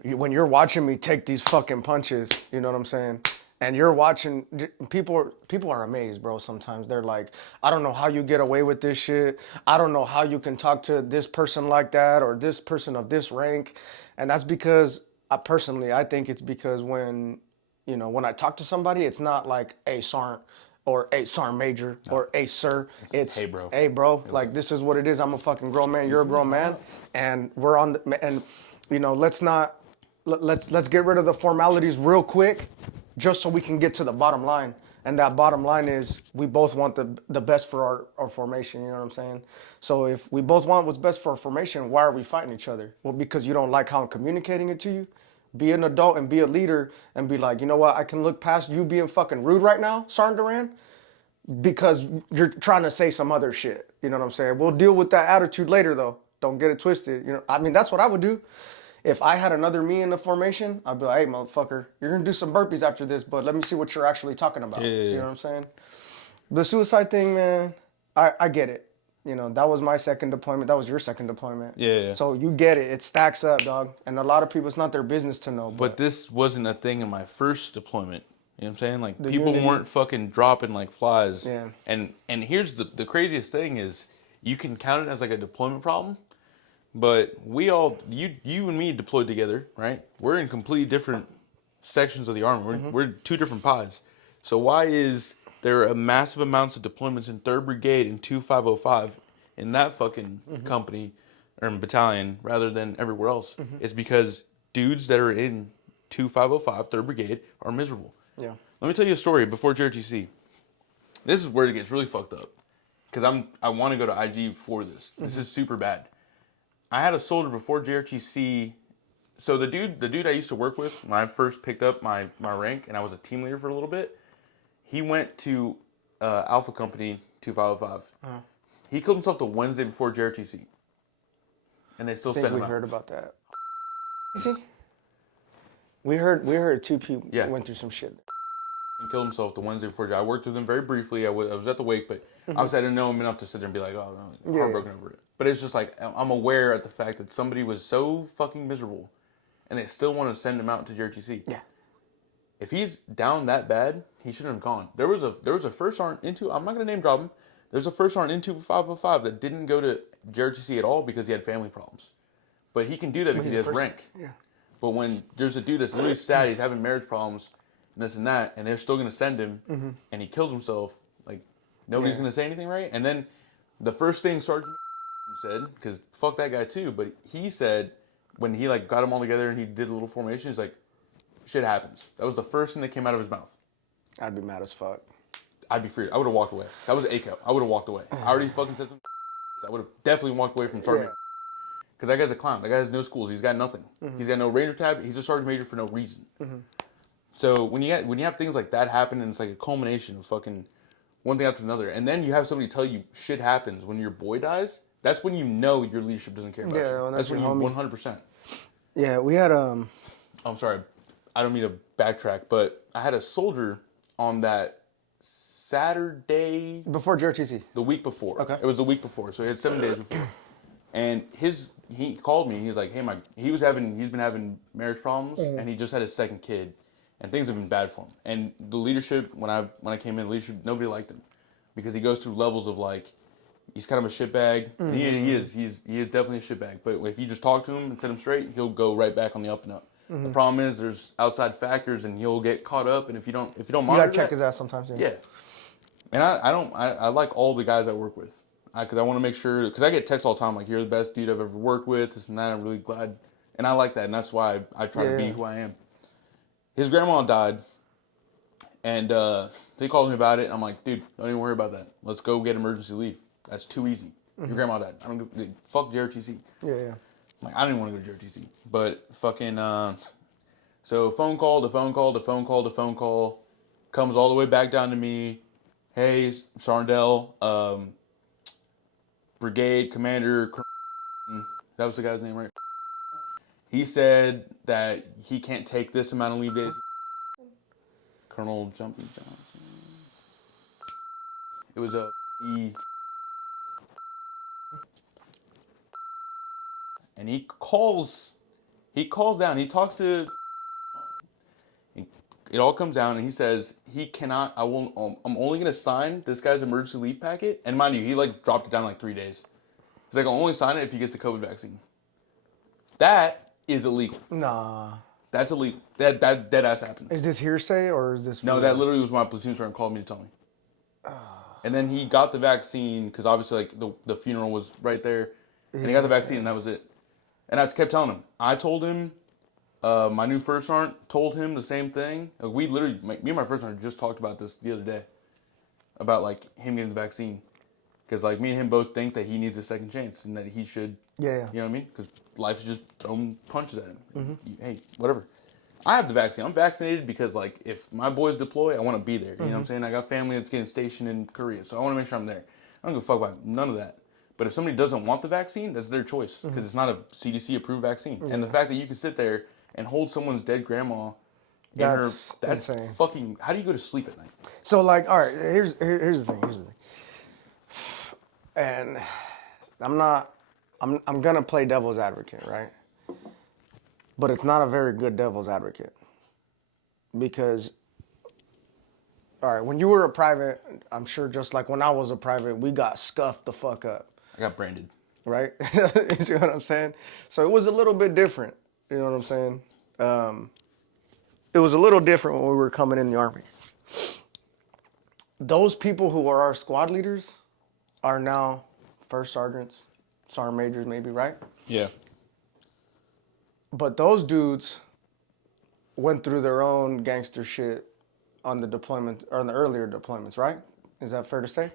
when you're watching me take these fucking punches, you know what I'm saying? And you're watching, people are amazed, bro. Sometimes they're like, I don't know how you get away with this shit. I don't know how you can talk to this person like that or this person of this rank. And that's because I think it's because when I talk to somebody, it's not like, hey, Sergeant, or hey, Sergeant Major, or hey, sir. It's hey, bro. Like, this is what it is. I'm a fucking grown man. You're a grown man. And we're on and let's get rid of the formalities real quick just so we can get to the bottom line. And that bottom line is we both want the best for our formation, you know what I'm saying? So if we both want what's best for our formation, why are we fighting each other? Well, because you don't like how I'm communicating it to you. Be an adult and be a leader and be like, you know what, I can look past you being fucking rude right now, Sergeant Duran, because you're trying to say some other shit. You know what I'm saying? We'll deal with that attitude later though. Don't get it twisted. You know, I mean, that's what I would do. If I had another me in the formation, I'd be like, hey, motherfucker, you're going to do some burpees after this, but let me see what you're actually talking about. Yeah. You know what I'm saying? The suicide thing, man, I get it. You know, that was my second deployment. That was your second deployment. Yeah. So you get it. It stacks up, dog. And a lot of people, it's not their business to know. But this wasn't a thing in my first deployment. You know what I'm saying? Like, The people unity. weren't fucking dropping like flies. Yeah. And here's the craziest thing is you can count it as like a deployment problem, but we all, you and me deployed together, right? We're in completely different sections of the Army. We're two different pies. So why is there a massive amounts of deployments in 3rd Brigade and 2505 in that fucking company or battalion rather than everywhere else? It's because dudes that are in 2505, 3rd Brigade are miserable. Yeah. Let me tell you a story before JRTC. This is where it gets really fucked up. Because I want to go to IG for this. This is super bad. I had a soldier before JRTC. So the dude I used to work with when I first picked up my rank and I was a team leader for a little bit, he went to Alpha Company 2505. He killed himself the Wednesday before JRTC. And they still I think sent him we out. heard about that. You see? We heard two people went through some shit. He killed himself the Wednesday before. I worked with him very briefly. I was at the wake, but obviously I didn't know him enough to sit there and be like, oh, no, heartbroken over it. But it's just like, I'm aware at the fact that somebody was so fucking miserable and they still want to send him out to JRTC. Yeah. If he's down that bad, he shouldn't have gone. There was a first sergeant into, I'm not going to name drop him. There's a first sergeant into 505 that didn't go to JRTC at all because he had family problems. But he can do that because he has rank. Yeah. But when there's a dude that's literally sad, he's having marriage problems, and this and that, and they're still going to send him, and he kills himself, like, nobody's going to say anything, right? And then the first thing Sergeant said, because fuck that guy too, but he said, when he, like, got them all together and he did a little formation, he's like, shit happens. That was the first thing that came out of his mouth. I'd be mad as fuck. I'd be freed. I would have walked away. That was ACO. I would have walked away. I already fucking said something. I would have definitely walked away from Sergeant. Because that guy's a clown. That guy has no schools. He's got nothing. He's got no Ranger tab. He's a Sergeant Major for no reason. So when you have things like that happen, and it's like a culmination of fucking one thing after another, and then you have somebody tell you shit happens when your boy dies, that's when you know your leadership doesn't care about you. Well, that's when you homie. 100%. Yeah, we had I'm sorry. I don't mean to backtrack, but I had a soldier on that Saturday before JRTC. the week before. Okay. It was the week before, so he had 7 days before. And he called me. He's like, hey, he's been having marriage problems, and he just had his second kid, and things have been bad for him. And the leadership, when I came in, leadership, nobody liked him, because he goes through levels of like, he's kind of a shitbag. He is definitely a shitbag. But if you just talk to him and set him straight, he'll go right back on the up and up. The problem is there's outside factors, and he'll get caught up. And if you don't monitor, You gotta check his ass sometimes. yeah. And I like all the guys I work with. because I want to make sure, because I get texts all the time like, you're the best dude I've ever worked with, this and that. I'm really glad, and I like that, and that's why I try to be who I am. His grandma died, and he calls me about it, and I'm like, dude, don't even worry about that. Let's go get emergency leave. That's too easy. Your grandma died. I don't fuck JRTC. Yeah. I'm like, I didn't want to go to JRTC, but fucking so phone call to phone call to phone call to phone call comes all the way back down to me. Hey, Sarndell, brigade commander, that was the guy's name, right? He said that he can't take this amount of leave days. Colonel Jumpy Johnson. It was and he calls down. He talks to. It all comes down, and he says he cannot. I won't. I'm only gonna sign this guy's emergency leave packet. And mind you, he like dropped it down like 3 days. He's like, I'll only sign it if he gets the COVID vaccine. That is illegal. Nah. That's illegal. That dead ass happened. Is this hearsay or is this? No, that literally was my platoon sergeant called me to tell me. And then he got the vaccine because obviously like the funeral was right there, and he got the vaccine and that was it. And I kept telling him. I told him. My new first sergeant told him the same thing. We literally, me and my first sergeant just talked about this the other day, about like him getting the vaccine, because like me and him both think that he needs a second chance and that he should. Yeah. You know what I mean? Because life's just throwing punches at him. Hey, whatever. I have the vaccine. I'm vaccinated because like if my boys deploy, I want to be there. You know what I'm saying? I got family that's getting stationed in Korea, so I want to make sure I'm there. I don't give a fuck about none of that. But if somebody doesn't want the vaccine, that's their choice because it's not a CDC approved vaccine. And the fact that you can sit there and hold someone's dead grandma that's insane. Fucking, how do you go to sleep at night? So like, all right, here's the thing. And I'm gonna play devil's advocate, right? But it's not a very good devil's advocate. Because all right, when you were a private, I'm sure just like when I was a private, we got scuffed the fuck up. I got branded. Right? You see what I'm saying? So it was a little bit different. You know what I'm saying? It was a little different when we were coming in the Army. Those people who are our squad leaders are now first sergeants, sergeant majors maybe, right? Yeah. But those dudes went through their own gangster shit on the deployment, or on the earlier deployments, right? Is that fair to say?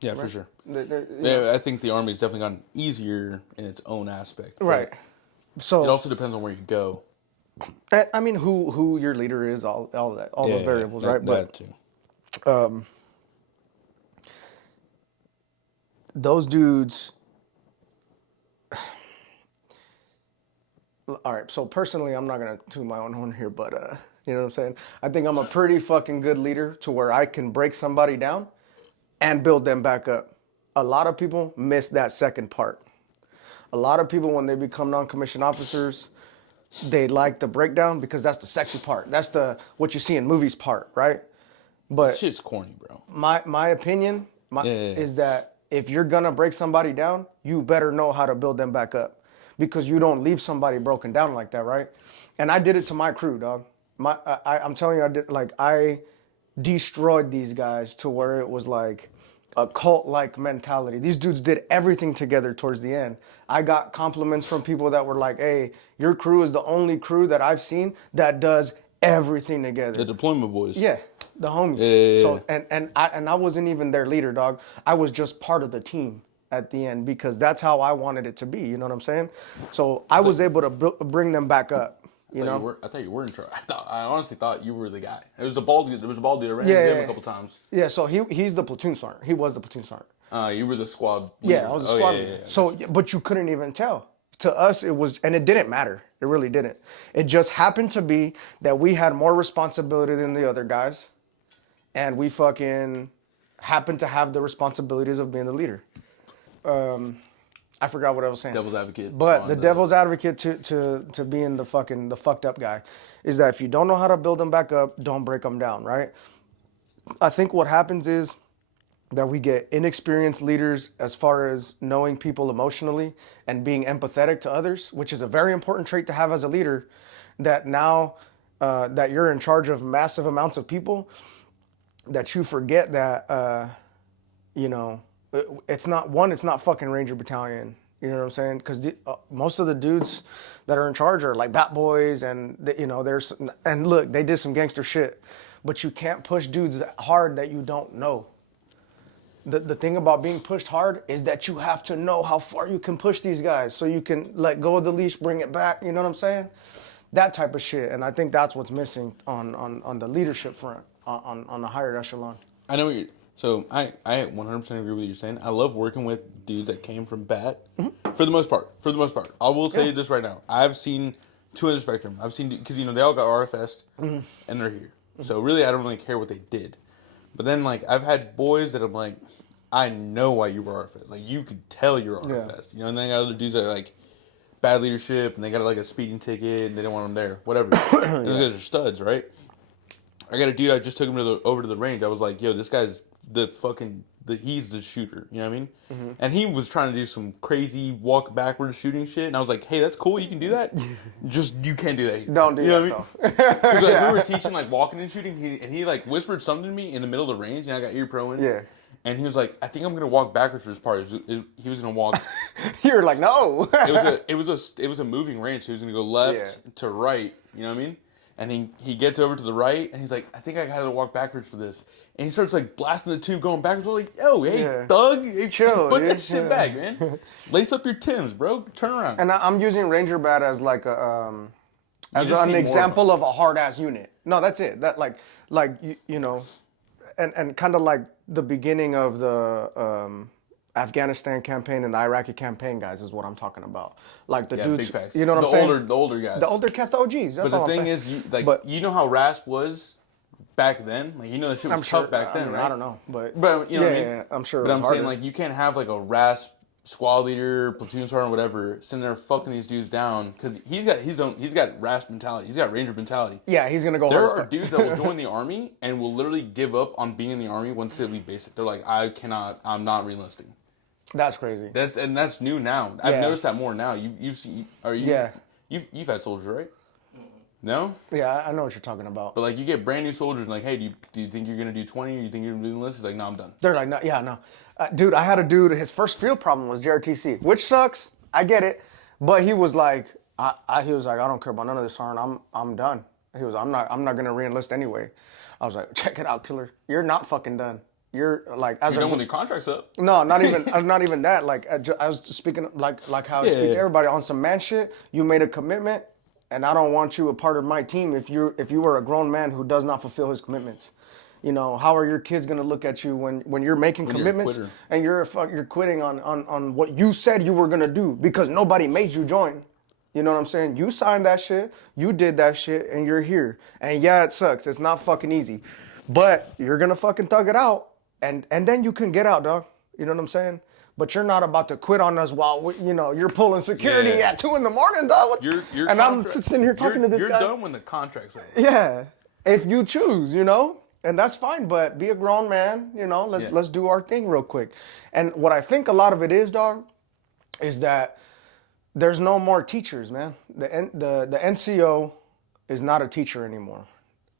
Yeah, right? For sure. Yeah, I think the Army's definitely gotten easier in its own aspect. Right. So it also depends on where you go. I mean, who your leader is, all that, all those variables, right? That too. Those dudes. All right. So personally, I'm not gonna toot my own horn here, but you know what I'm saying? I think I'm a pretty fucking good leader to where I can break somebody down and build them back up. A lot of people miss that second part. A lot of people, when they become non-commissioned officers, they like the breakdown because that's the sexy part. That's the what you see in movies part, right? But this shit's corny, bro. My opinion is that if you're gonna break somebody down, you better know how to build them back up, because you don't leave somebody broken down like that, right? And I did it to my crew, dog. I'm telling you, I destroyed these guys to where it was like a cult-like mentality. These dudes did everything together towards the end. I got compliments from people that were like, hey, your crew is the only crew that I've seen that does everything together. The deployment boys. Yeah, the homies. Yeah. So and I wasn't even their leader, dog. I was just part of the team at the end because that's how I wanted it to be. You know what I'm saying? So I was able to bring them back up. I thought you were in charge. I honestly thought you were the guy. There was a bald dude around him a couple times. Yeah, so he's the platoon sergeant. He was the platoon sergeant. You were the squad leader. Yeah, I was the squad leader. Yeah. So, but you couldn't even tell. To us, it was, and it didn't matter. It really didn't. It just happened to be that we had more responsibility than the other guys, and we fucking happened to have the responsibilities of being the leader. I forgot what I was saying. Devil's advocate. But the devil's advocate to being the fucked up guy is that if you don't know how to build them back up, don't break them down, right? I think what happens is that we get inexperienced leaders as far as knowing people emotionally and being empathetic to others, which is a very important trait to have as a leader, that now that you're in charge of massive amounts of people, that you forget that, It's not fucking Ranger Battalion. You know what I'm saying? Because most of the dudes that are in charge are like bat boys, and there's and look, they did some gangster shit, but you can't push dudes hard that you don't know. The thing about being pushed hard is that you have to know how far you can push these guys, so you can let go of the leash, bring it back. You know what I'm saying? That type of shit, and I think that's what's missing on the leadership front, on the higher echelon. I know what you're. So I 100% agree with what you're saying. I love working with dudes that came from bat. Mm-hmm. For the most part. I will tell you this right now. I've seen two ends of the spectrum. I've seen, because they all got RFS'd, and they're here. Mm-hmm. So really, I don't really care what they did. But then, like, I've had boys that I'm like, I know why you were RFS. Like, you could tell you're RFS. Yeah. And then I got other dudes that are like bad leadership, and they got like a speeding ticket, and they didn't want them there. Whatever. And those guys are studs, right? I got a dude, I just took him over to the range. I was like, yo, this guy's he's the shooter, you know what I mean? Mm-hmm. And he was trying to do some crazy walk backwards shooting shit, and I was like, hey, that's cool, you can do that. Just, you can't do that. Don't do that, though. Because like, we were teaching like walking and shooting, and he like whispered something to me in the middle of the range, and I got ear pro in. Yeah. And he was like, I think I'm gonna walk backwards for this part. He was gonna walk. You were like, no. it was a moving range. So he was gonna go left to right. You know what I mean? And he gets over to the right, and he's like, I think I had to walk backwards for this. And he starts like blasting the tube, going backwards. We're like, yo, hey, thug, hey, chill, put that shit back, man. Lace up your Timbs, bro. Turn around. And I'm using Ranger Bat as like an example of a hard ass unit. No, that's it. That like and kind of like the beginning of the Afghanistan campaign and the Iraqi campaign, guys, is what I'm talking about. Like the dudes, big facts. You know what I'm saying? The older guys. The older cats, the OGs. That's all I'm saying. But the thing is, you know how RASP was back then? Like, you know that shit was tough back then, right? I don't know, but you know what I mean? Yeah, I'm sure. But I'm saying, like, you can't have like a RASP squad leader, platoon sergeant, whatever, sitting there fucking these dudes down, because he's got RASP mentality. He's got Ranger mentality. Yeah, he's gonna go. There are dudes that will join the army and will literally give up on being in the army once they leave basic. They're like, I'm not re-enlisting. That's crazy. That's new now. I've noticed that more now. You've had soldiers, right? No? Yeah, I know what you're talking about. But like, you get brand new soldiers and like, hey, do you think you're gonna do 20 or you think you're gonna do the list? He's like, no, I'm done. They're like, no, yeah, no. Dude, I had a dude, his first field problem was JRTC, which sucks. I get it. But he was like, I don't care about none of this, Sergeant. I'm done. He was, I'm not gonna re-enlist anyway. I was like, check it out, killer. You're not fucking done. You're like, you're done when the contract's up. No, not even that. Like, I was just speaking like how I speak to everybody on some man shit. You made a commitment, and I don't want you a part of my team if you were a grown man who does not fulfill his commitments. You know, how are your kids gonna look at you when you're making commitments and you're quitting on what you said you were gonna do because nobody made you join? You know what I'm saying? You signed that shit, you did that shit, and you're here. And yeah, it sucks. It's not fucking easy, but you're gonna fucking thug it out, and then you can get out, dog. You know what I'm saying? But you're not about to quit on us while you're pulling security at 2 a.m, dog. And I'm sitting here talking to this guy. You're done when the contract's over. Yeah, if you choose, and that's fine. But be a grown man, Let's do our thing real quick. And what I think a lot of it is, dog, is that there's no more teachers, man. The NCO is not a teacher anymore.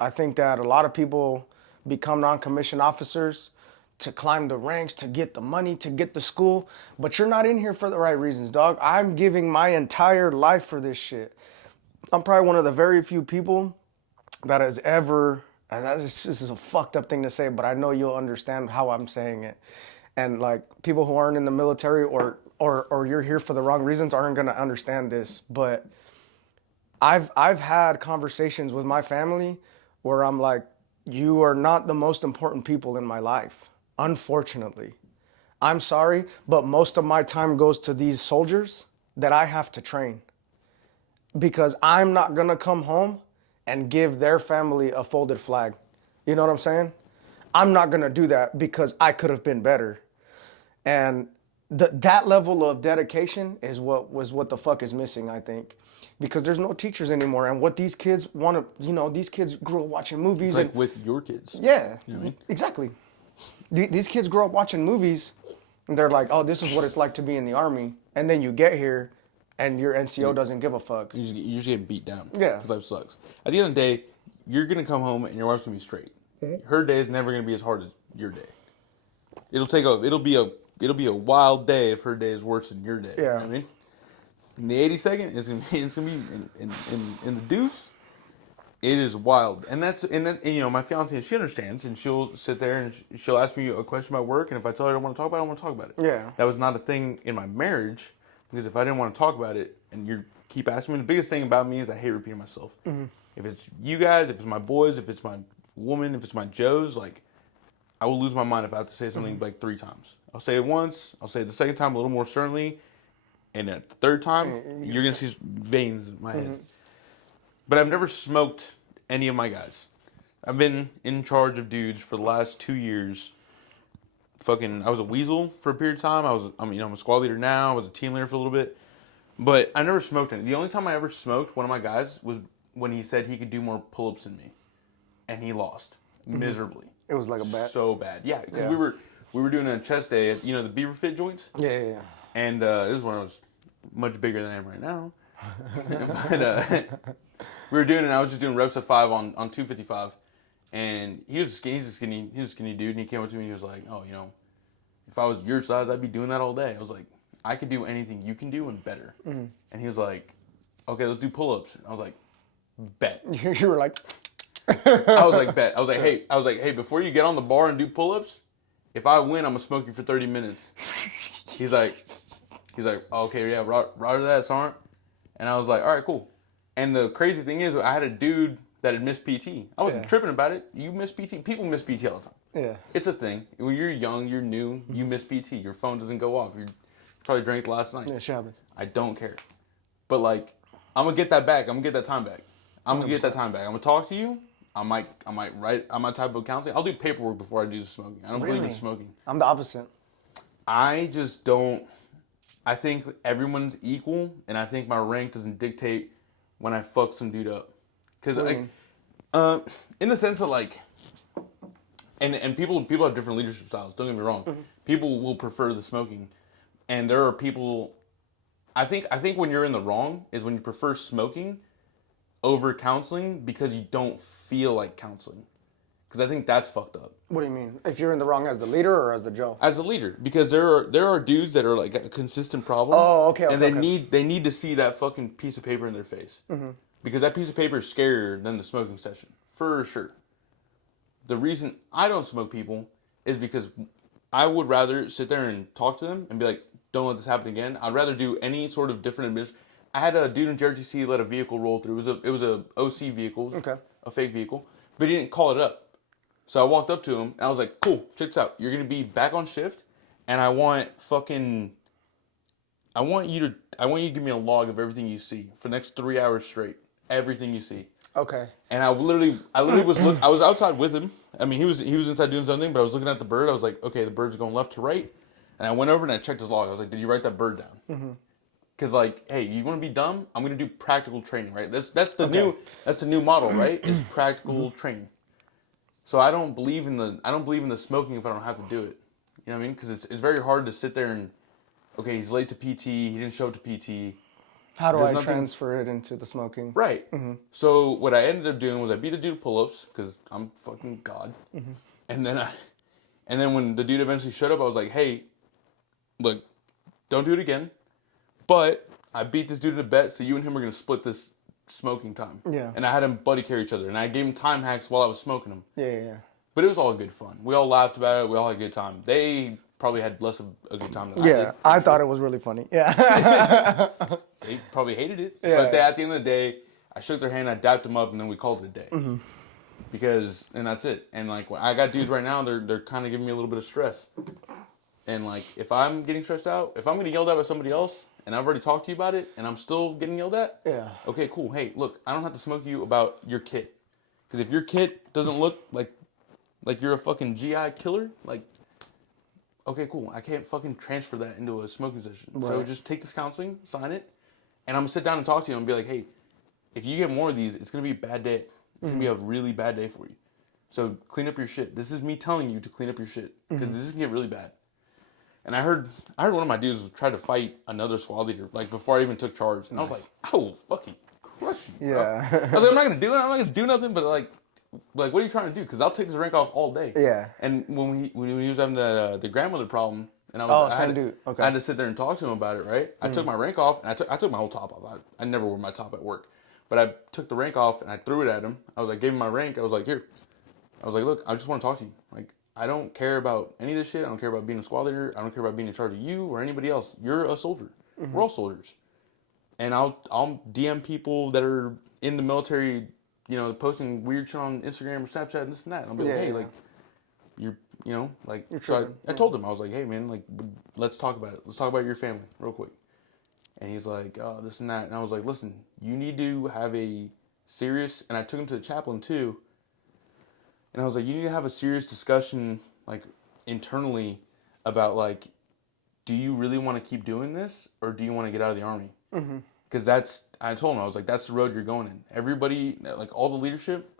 I think that a lot of people become non-commissioned officers to climb the ranks, to get the money, to get the school, but you're not in here for the right reasons, dog. I'm giving my entire life for this shit. I'm probably one of the very few people that has ever, and this is a fucked up thing to say, but I know you'll understand how I'm saying it. And like, people who aren't in the military or you're here for the wrong reasons aren't gonna understand this, but I've had conversations with my family where I'm like, you are not the most important people in my life. Unfortunately, I'm sorry, but most of my time goes to these soldiers that I have to train, because I'm not gonna come home and give their family a folded flag. You know what I'm saying? I'm not gonna do that because I could have been better. And that level of dedication is what the fuck is missing, I think. Because there's no teachers anymore, and what these kids want to, these kids grew up watching movies. It's like with your kids. Yeah, you know what I mean? Exactly. These kids grow up watching movies, and they're like, oh, this is what it's like to be in the Army. And then you get here, and your NCO doesn't give a fuck. You just get beat down. Yeah. Life sucks. At the end of the day, you're going to come home, and your wife's going to be straight. Mm-hmm. Her day is never going to be as hard as your day. It'll be a be a wild day if her day is worse than your day. You know Yeah. what I mean? In the 82nd, it's gonna be in the deuce. It is wild, and then you know my fiance, she understands, and she'll sit there and she'll ask me a question about work, and if I tell her I don't want to talk about it, I don't want to talk about it. Yeah. That was not a thing in my marriage, because if I didn't want to talk about it, and you keep asking me, the biggest thing about me is I hate repeating myself. Mm-hmm. If it's you guys, if it's my boys, if it's my woman, if it's my Joes, like I will lose my mind if I have to say something like 3 times. I'll say it once, I'll say it the second time a little more certainly, and at the third time, you're gonna see veins in my head. But I've never smoked any of my guys. I've been in charge of dudes for the last 2 years. I was a weasel for a period of time. I'm a squad leader now. I was a team leader for a little bit. But I never smoked any. The only time I ever smoked one of my guys was when he said he could do more pull-ups than me. And he lost miserably. It was like a bet. So bad. Yeah, because we were doing a chest day at, the Beaver Fit joints. Yeah. And this is when I was much bigger than I am right now. But we were doing it, and I was just doing reps at 5 on 255. And he's a skinny dude, and he came up to me and he was like, oh, if I was your size, I'd be doing that all day. I was like, I could do anything you can do and better. Mm-hmm. And he was like, okay, let's do pull-ups. And I was like, bet. You were like... I was like, bet. I was like, hey, before you get on the bar and do pull-ups, if I win, I'm going to smoke you for 30 minutes. He's like, okay, yeah, roger that, Sergeant. And I was like, all right, cool. And the crazy thing is, I had a dude that had missed PT. I wasn't tripping about it. You miss PT. People miss PT all the time. Yeah. It's a thing. When you're young, you're new, you miss PT. Your phone doesn't go off. You probably drank last night. Yeah, shit happens. I don't care. But, like, I'm going to get that back. I'm going to get that time back. I'm going to talk to you. I might write. I'm my type of counseling. I'll do paperwork before I do the smoking. I don't believe in smoking. I'm the opposite. I just don't. I think everyone's equal, and I think my rank doesn't dictate when I fuck some dude up. Because, in the sense of, like, and people have different leadership styles. Don't get me wrong. Mm-hmm. People will prefer the smoking, and there are people. I think when you're in the wrong is when you prefer smoking over counseling because you don't feel like counseling. Because I think that's fucked up. What do you mean? If you're in the wrong as the leader or as the Joe? As a leader, because there are dudes that are like a consistent problem. Oh, okay. And they need to see that fucking piece of paper in their face. Mm-hmm. Because that piece of paper is scarier than the smoking session, for sure. The reason I don't smoke people is because I would rather sit there and talk to them and be like, don't let this happen again. I'd rather do any sort of different administration. I had a dude in JRTC let a vehicle roll through. It was a OC vehicle, a fake vehicle, but he didn't call it up. So I walked up to him and I was like, "Cool, check this out. You're gonna be back on shift, and I want you to give me a log of everything you see for the next 3 hours straight. Everything you see." Okay. And I literally I was outside with him. I mean, he was inside doing something, but I was looking at the bird. I was like, "Okay, the bird's going left to right." And I went over and I checked his log. I was like, "Did you write that bird down?" Mm-hmm. Because, like, hey, you want to be dumb? I'm going to do practical training, right? That's the new model, right? Is practical training. So I don't believe in the smoking if I don't have to do it. You know what I mean? Because it's very hard to sit there and, okay, he's late to PT, he didn't show up to PT. How do I transfer it into the smoking? Right. Mm-hmm. So what I ended up doing was I beat the dude pull-ups because I'm fucking God. Mm-hmm. And then when the dude eventually showed up, I was like, hey, look, don't do it again. But I beat this dude in a bet, so you and him are going to split this smoking time. Yeah. And I had him buddy carry each other, and I gave him time hacks while I was smoking them. Yeah. But it was all good fun. We all laughed about it. We all had a good time. They probably had less of a good time than I did. Yeah, I thought it was really funny. Yeah. They probably hated it. Yeah. But at the end of the day, I shook their hand, I dapped them up, and then we called it a day. Mm-hmm. And that's it. And, like, I got dudes right now, they're kind of giving me a little bit of stress. And, like, if I'm getting stressed out, if I'm getting yelled at by somebody else, and I've already talked to you about it, and I'm still getting yelled at, okay, cool. Hey, look, I don't have to smoke you about your kit. Because if your kit doesn't look like you're a fucking GI killer, like, okay, cool. I can't fucking transfer that into a smoking session. Right. So just take this counseling, sign it, and I'm going to sit down and talk to you and be like, hey, if you get more of these, it's going to be a bad day. It's going to be a really bad day for you. So clean up your shit. This is me telling you to clean up your shit. Because this can get really bad. And I heard one of my dudes try to fight another squad leader, like, before I even took charge. And I was like, I will fucking crush you, bro. Yeah. I was like, I'm not going to do it. I'm not going to do nothing, but, like, what are you trying to do? Because I'll take this rank off all day. Yeah. And when he was having the grandmother problem, And I same had, dude. Okay. I had to sit there and talk to him about it, right? I took my rank off, and I took my whole top off. I never wore my top at work. But I took the rank off, and I threw it at him. I was like, gave him my rank. I was like, here. I was like, look, I just want to talk to you. Like, I don't care about any of this shit. I don't care about being a squad leader. I don't care about being in charge of you or anybody else. You're a soldier. We're all soldiers. And I'll DM people that are in the military, posting weird shit on Instagram or Snapchat and this and that. And I'll be like, hey, like, you're so I told him, I was like, hey, man, like, let's talk about it. Let's talk about your family real quick. And he's like, oh, this and that. And I was like, listen, you need to have a serious, and I took him to the chaplain too. And I was like, you need to have a serious discussion, like, internally about, like, do you really want to keep doing this or do you want to get out of the Army? Because I told him, I was like, that's the road you're going in. Everybody, like, all the leadership,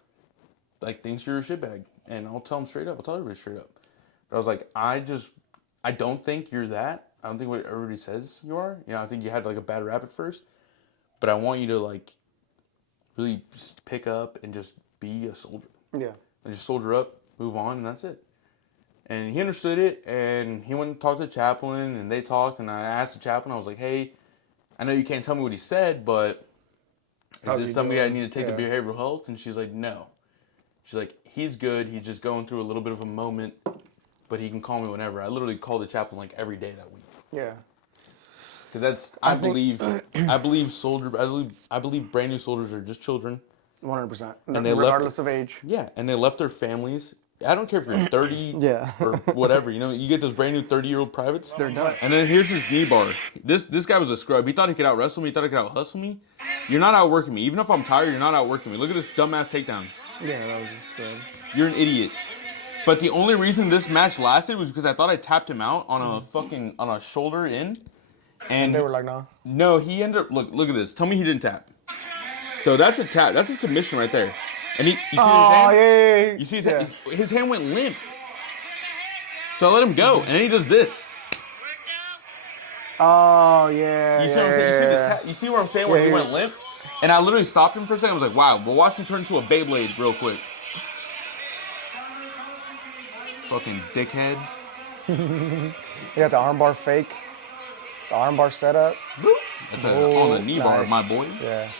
like, thinks you're a shitbag. And I'll tell them straight up. I'll tell everybody straight up. But I was like, I don't think you're that. I don't think what everybody says you are. I think you had, like, a bad rap at first. But I want you to, like, really just pick up and just be a soldier. Yeah. And just soldier up, move on, and that's it. And he understood it, and he went and talked to the chaplain, and they talked, and I asked the chaplain, I was like, hey, I know you can't tell me what he said, but is this something I need to take to behavioral health? And she's like, no. She's like, he's good, he's just going through a little bit of a moment, but he can call me whenever. I literally called the chaplain like every day that week. Yeah. Because I believe brand new soldiers are just children. 100%. And they regardless of age. Yeah, and they left their families. I don't care if you're 30 or whatever. You get those brand new 30-year-old privates. They're done. And then here's his knee bar. This guy was a scrub. He thought he could out wrestle me. He thought he could out hustle me. You're not outworking me. Even if I'm tired, you're not outworking me. Look at this dumbass takedown. Yeah, that was a scrub. You're an idiot. But the only reason this match lasted was because I thought I tapped him out on a shoulder in. And they were like, nah. No, he ended up, look at this. Tell me he didn't tap. So that's a tap. That's a submission right there. And you see his hand? Yeah. You see his hand went limp. So I let him go, and then he does this. Oh, yeah. You see what I'm saying? You see what I'm saying? Where he went limp? And I literally stopped him for a second. I was like, wow, but watch him turn into a Beyblade real quick. Fucking dickhead. You got the armbar fake. The armbar setup. That's on the knee bar, my boy. Yeah.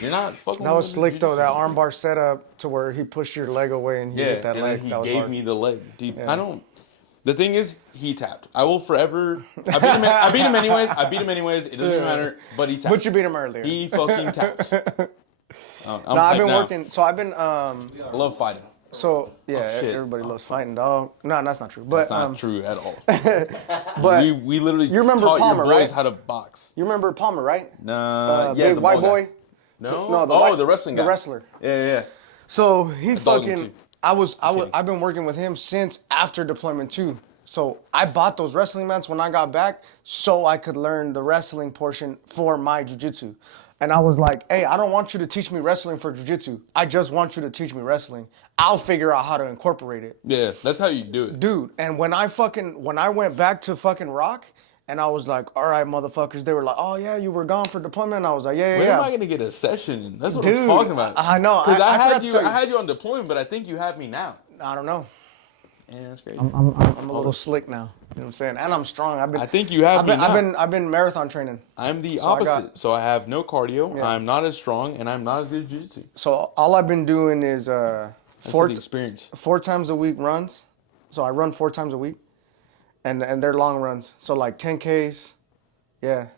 You're not fucking. That was slick though. That armbar setup to where he pushed your leg away and you hit that leg. He that was gave hard. me the leg. Dude, I don't. The thing is, he tapped. I will forever. I beat him anyways. It doesn't matter. But he tapped. But you beat him earlier. He fucking taps. I've been working. So I've been. I love fighting. So yeah, everybody loves fighting, dog. No, that's not true. But that's not true at all. But we literally you remember taught Palmer, your boys right? how to box. You remember Palmer, right? Yeah, big the white boy. Guy. No, the wrestling guy. The wrestler. Yeah. So he dog him fucking. I've been working with him since after deployment too. So I bought those wrestling mats when I got back so I could learn the wrestling portion for my jiu-jitsu. And I was like, hey, I don't want you to teach me wrestling for jiu-jitsu. I just want you to teach me wrestling. I'll figure out how to incorporate it. Yeah, that's how you do it. Dude, and when I went back to fucking Rock, and I was like, all right, motherfuckers, they were like, oh yeah, you were gone for deployment. And I was like, yeah. When am I gonna get a session? That's what Dude, I'm talking about. I know. Because I had you on deployment, but I think you have me now. I don't know. Yeah, that's crazy. I'm a little slick now. You know what I'm saying? And I'm strong. I think you have me now. I've been marathon training. I'm the opposite. So I have no cardio. Yeah. I'm not as strong, and I'm not as good at jiu-jitsu. So all I've been doing is experience. 4 times a week runs. So I run 4 times a week, and they're long runs. So like 10Ks. Yeah.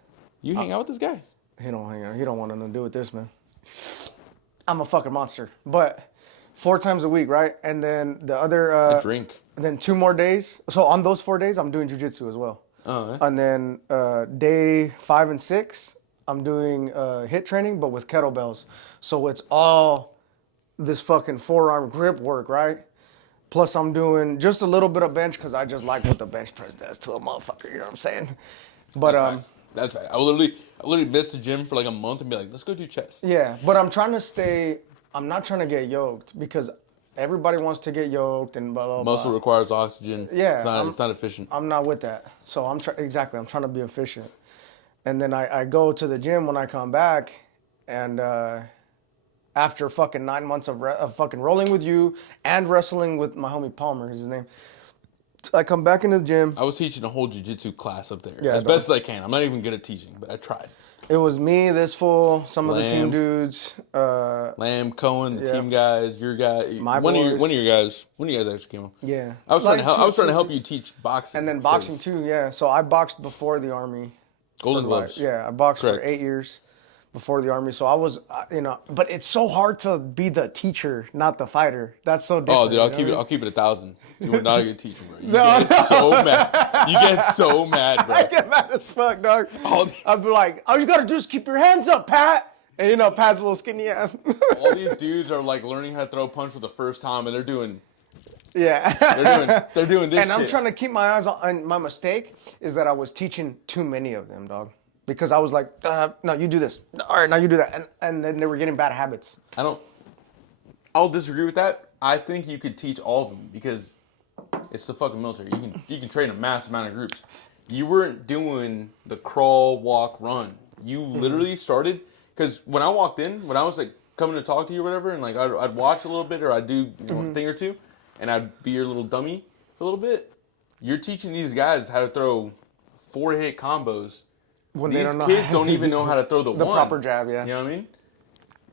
You hang out with this guy? He don't hang out. He don't want nothing to do with this, man. I'm a fucking monster. But 4 times a week, right? And then the other... a drink. And then 2 more days. So on those 4 days, I'm doing jiu-jitsu as well. And then day 5 and 6, I'm doing HIIT training, but with kettlebells. So it's all this fucking forearm grip work, right? Plus I'm doing just a little bit of bench because I just like what the bench press does to a motherfucker. You know what I'm saying? But that's fact. I literally miss the gym for like a month and be like, let's go do chest. Yeah, but I'm not trying to get yoked because everybody wants to get yoked and blah, blah, blah. Muscle requires oxygen. Yeah. It's not efficient. I'm not with that. So I'm trying to be efficient. And then I go to the gym when I come back and after fucking 9 months of fucking rolling with you and wrestling with my homie Palmer is his name. I come back into the gym. I was teaching a whole jiu-jitsu class up there. Yeah, as dog. best as I can. I'm not even good at teaching, but I tried. It was me, this fool, some of the team Lamb. dudes. Lamb, Cohen, the Yeah. team guys, your guy. My one boys. of your guys actually came on. Yeah. I was trying to help. two- I was trying to two- help you teach boxing. And then boxing too, yeah. So I boxed before the Army. Golden for, like, gloves. yeah, I boxed Correct. for 8 years before the Army. So I was, but it's so hard to be the teacher, not the fighter. That's so different. Oh, dude, I'll you know keep it 1,000. You were not a good teacher, bro. You No, get so mad. You get so mad, bro. I get mad as fuck, dog. All- I'd be like, all you gotta do is keep your hands up, Pat. And you know, Pat's a little skinny ass. All these dudes are like learning how to throw a punch for the first time, and they're doing yeah. they're doing this. And I'm shit. trying to keep my eyes on. And my mistake is that I was teaching too many of them, dog. Because I was like, no, you do this. All right, now you do that. And then they were getting bad habits. I'll disagree with that. I think you could teach all of them because it's the fucking military. You can train a mass amount of groups. You weren't doing the crawl, walk, run. You literally started because when I walked in, when I was like coming to talk to you or whatever, and like I'd watch a little bit or I'd do a thing or two, and I'd be your little dummy for a little bit. You're teaching these guys how to throw 4-hit combos. When These they don't know kids don't even know how to throw the one. proper jab, yeah. You know what I mean?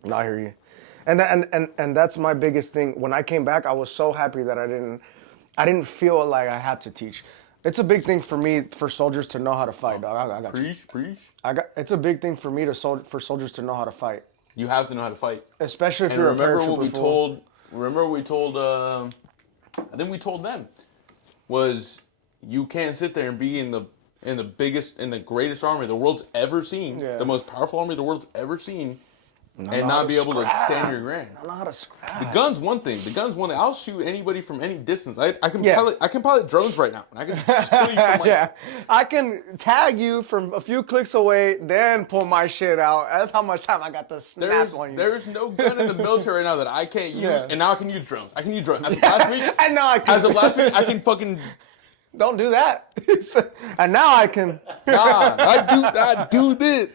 No, I hear you. And that's my biggest thing. When I came back, I was so happy that I didn't feel like I had to teach. It's a big thing for me for soldiers to know how to fight, dog. I got you. Preach. It's a big thing for me for soldiers to know how to fight, You have to know how to fight. especially if And you're remember a paratrooper. what we fool. told. Remember what we told. I think we told them was you can't sit there and be in the biggest, in the greatest army the world's ever seen, Yeah. the most powerful army the world's ever seen, and know how not to be able to scrap. stand your ground. I know how to scrap. The gun's one thing. I'll shoot anybody from any distance. I can Yeah. pilot drones right now. I can just kill you from like, Yeah, I can tag you from a few clicks away, then pull my shit out. That's how much time I got to snap on you. There's no gun in the military right now that I can't use, Yeah. and now I can use drones. As of last week, I know I can. as of last week, I can fucking. Don't do that. And now I can. Nah, I do this.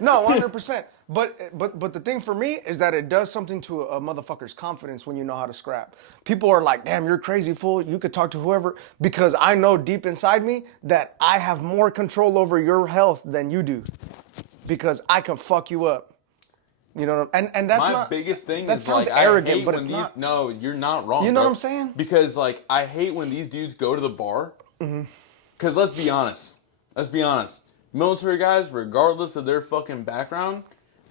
No, 100%. But the thing for me is that it does something to a motherfucker's confidence when you know how to scrap. People are like, damn, you're crazy fool. You could talk to whoever. Because I know deep inside me that I have more control over your health than you do. Because I can fuck you up. You know what and that's My not biggest thing that is sounds like arrogant, I hate but when it's these, not. No, you're not wrong. You know bro. what I'm saying? Because like I hate when these dudes go to the bar. Because let's be honest. Military guys, regardless of their fucking background,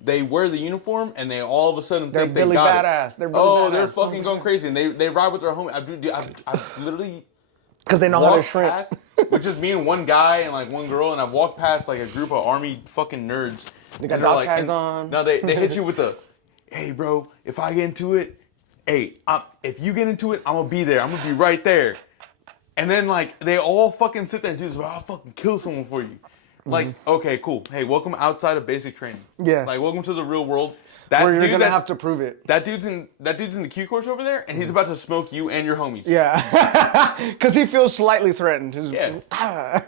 they wear the uniform and they all of a sudden They're think they Billy got badass. it. They're Billy They're badass, fucking 100%. going crazy and they ride with their homie. I've literally Because they know how to walked shrink. past with just me and one guy and like one girl, and I've walked past like a group of army fucking nerds. They got and they're dog like, tags and- on. No, they hit you with the, hey bro, if I get into it, if you get into it, I'm gonna be there. I'm gonna be right there. And then like they all fucking sit there and do this. I'll fucking kill someone for you. Like, okay, cool. Hey, welcome outside of basic training. Yeah. Like, welcome to the real world. That Where you're dude gonna that- have to prove it. That dude's in the Q course over there, and he's about to smoke you and your homies. Yeah. Because he feels slightly threatened. Yeah.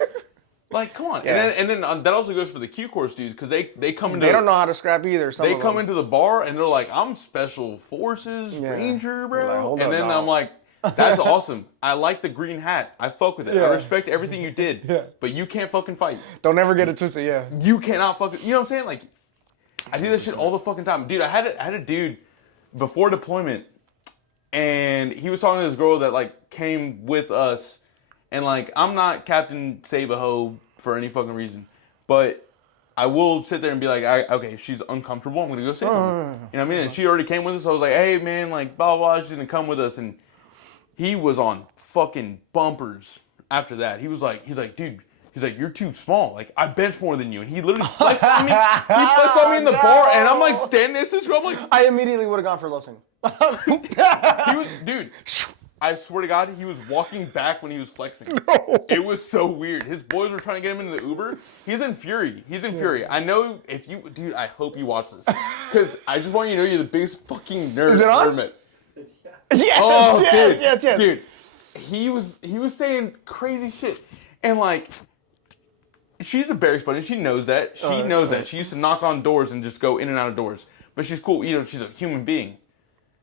Like, come on. Yeah. And then that also goes for the Q course dudes, because they come into They don't know how to scrap either. Some they of come them. into the bar and they're like, I'm special forces Yeah. ranger, bro. You're like, hold and up, then dog. I'm like, that's awesome. I like the green hat. I fuck with it. Yeah. I respect everything you did. Yeah. But you can't fucking fight. Don't ever get it twisted, yeah. You cannot fucking. You know what I'm saying? Like, I do that shit all the fucking time, dude. I had a dude before deployment, and he was talking to this girl that like came with us, and like I'm not Captain Save a Ho for any fucking reason, but I will sit there and be like, okay, she's uncomfortable. I'm gonna go say something. You know what I mean? And she already came with us. So I was like, hey man, like blah blah. She's gonna come with us, and he was on fucking bumpers after that. He's like, dude. He's like, you're too small. Like, I bench more than you. And he literally flexed on me. He flexed on me in the bar, and I'm like standing next to this girl. I'm like, I immediately would have gone for Losing. he was, dude. I swear to God, he was walking back when he was flexing. No. It was so weird. His boys were trying to get him into the Uber. He's in fury. I know if you, dude, I hope you watch this. Because I just want you to know you're the biggest fucking nerd Is it I've on? ever met. Yes, Oh, yes. Dude, he was saying crazy shit. And like, she's a Barracks buddy. She knows that. She knows that. She used to knock on doors and just go in and out of doors. But she's cool. You know, she's a human being.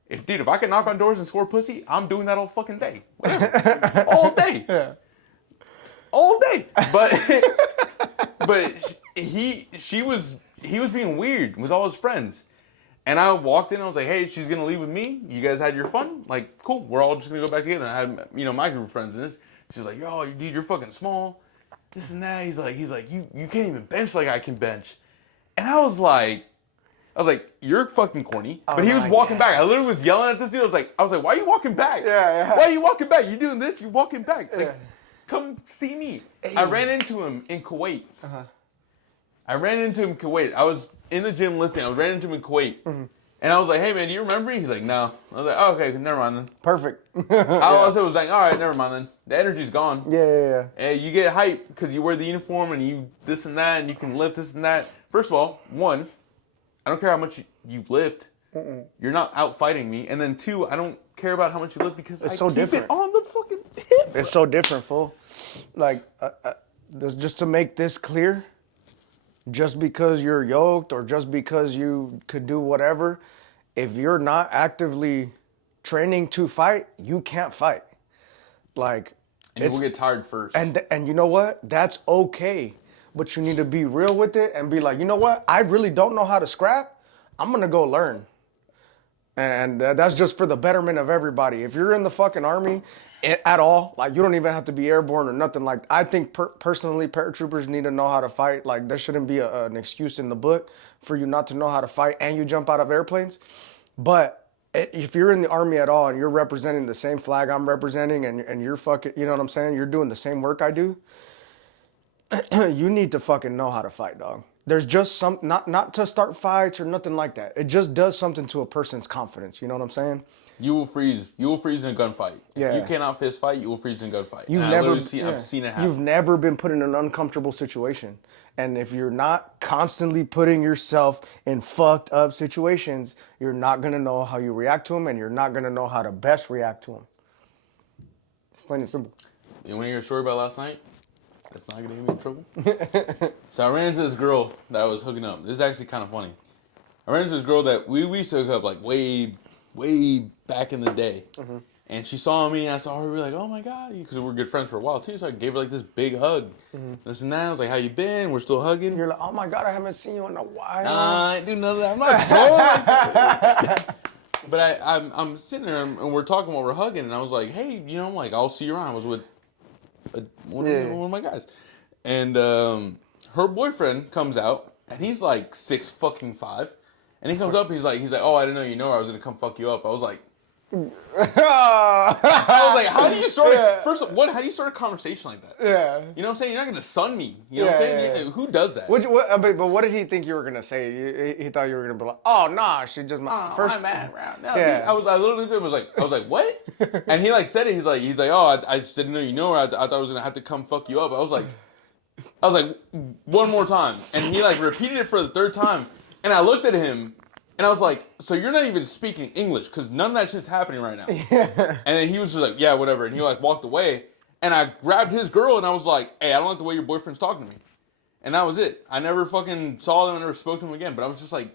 If I can knock on doors and score pussy, I'm doing that all fucking day. Whatever. All day. Yeah. All day. But he was being weird with all his friends. And I walked in, I was like, hey, she's gonna leave with me. You guys had your fun? Like, cool, we're all just gonna go back together. And I had, my group of friends in this. She's like, yo, dude, you're fucking small. This and that. He's like, you can't even bench like I can bench. And I was like, you're fucking corny. But he was walking back. I literally was yelling at this dude. I was like, why are you walking back? Yeah. Why are you walking back? You doing this? You walking back? Like, Yeah. come see me. Hey. I ran into him in Kuwait. I was in the gym lifting. I ran into him in Kuwait. And I was like, hey, man, do you remember me? He's like, no. I was like, oh, okay, never mind then. Perfect. I was like, all right, never mind then. The energy's gone. Yeah. And you get hype because you wear the uniform and you this and that and you can lift this and that. First of all, one, I don't care how much you lift. You're not out fighting me. And then two, I don't care about how much you lift because I keep it on the fucking hip. It's so different, fool. Like, just to make this clear, just because you're yoked or just because you could do whatever, if you're not actively training to fight, you can't fight. Like, and you will get tired first. And you know what? That's okay. But you need to be real with it and be like, you know what? I really don't know how to scrap. I'm going to go learn. And that's just for the betterment of everybody. If you're in the fucking army at all, like, you don't even have to be airborne or nothing. Like, I think personally, paratroopers need to know how to fight. Like, there shouldn't be an excuse in the book for you not to know how to fight and you jump out of airplanes. But if you're in the army at all and you're representing the same flag I'm representing and you're fucking, you know what I'm saying? You're doing the same work I do. You need to fucking know how to fight, dog. There's just some, not to start fights or nothing like that. It just does something to a person's confidence. You know what I'm saying? You will freeze. You will freeze in a gunfight. Yeah. If you cannot fist fight, you will freeze in a gunfight. I've seen it happen. You've never been put in an uncomfortable situation. And if you're not constantly putting yourself in fucked up situations, you're not going to know how you react to them and you're not going to know how to best react to them. Plain and simple. You want to hear a story about last night? That's not going to get me in trouble. So I ran into this girl that I was hooking up. This is actually kind of funny. I ran into this girl that we used to hook up like way back in the day. And she saw me and I saw her. We were like, oh my God. Because we were good friends for a while too. So I gave her like this big hug. This and that. I was like, how you been? We're still hugging. You're like, oh my God, I haven't seen you in a while. I ain't do none of that. I'm not going like that. But I'm sitting there and we're talking while we're hugging. And I was like, hey, like, I'll see you around. I was with one of my guys. And her boyfriend comes out. And he's like 6'5". And he comes up. He's like, oh, I didn't know I was going to come fuck you up. I was like, how do you start how do you start a conversation like that? Yeah. You know what I'm saying? You're not gonna sun me. You know what I'm saying? Yeah. Who does that? But what did he think you were gonna say? He thought you were gonna be like, oh nah, she just first. I'm mad around. No, yeah. Dude, I literally was like, what? And he like said it. He's like, oh, I just didn't know you know her. I thought I was gonna have to come fuck you up. I was like, one more time. And he like repeated it for the third time. And I looked at him. And I was like, so you're not even speaking English because none of that shit's happening right now. Yeah. And then he was just like, yeah, whatever. And he like walked away. And I grabbed his girl and I was like, hey, I don't like the way your boyfriend's talking to me. And that was it. I never fucking saw them. I never spoke to him again. But I was just like,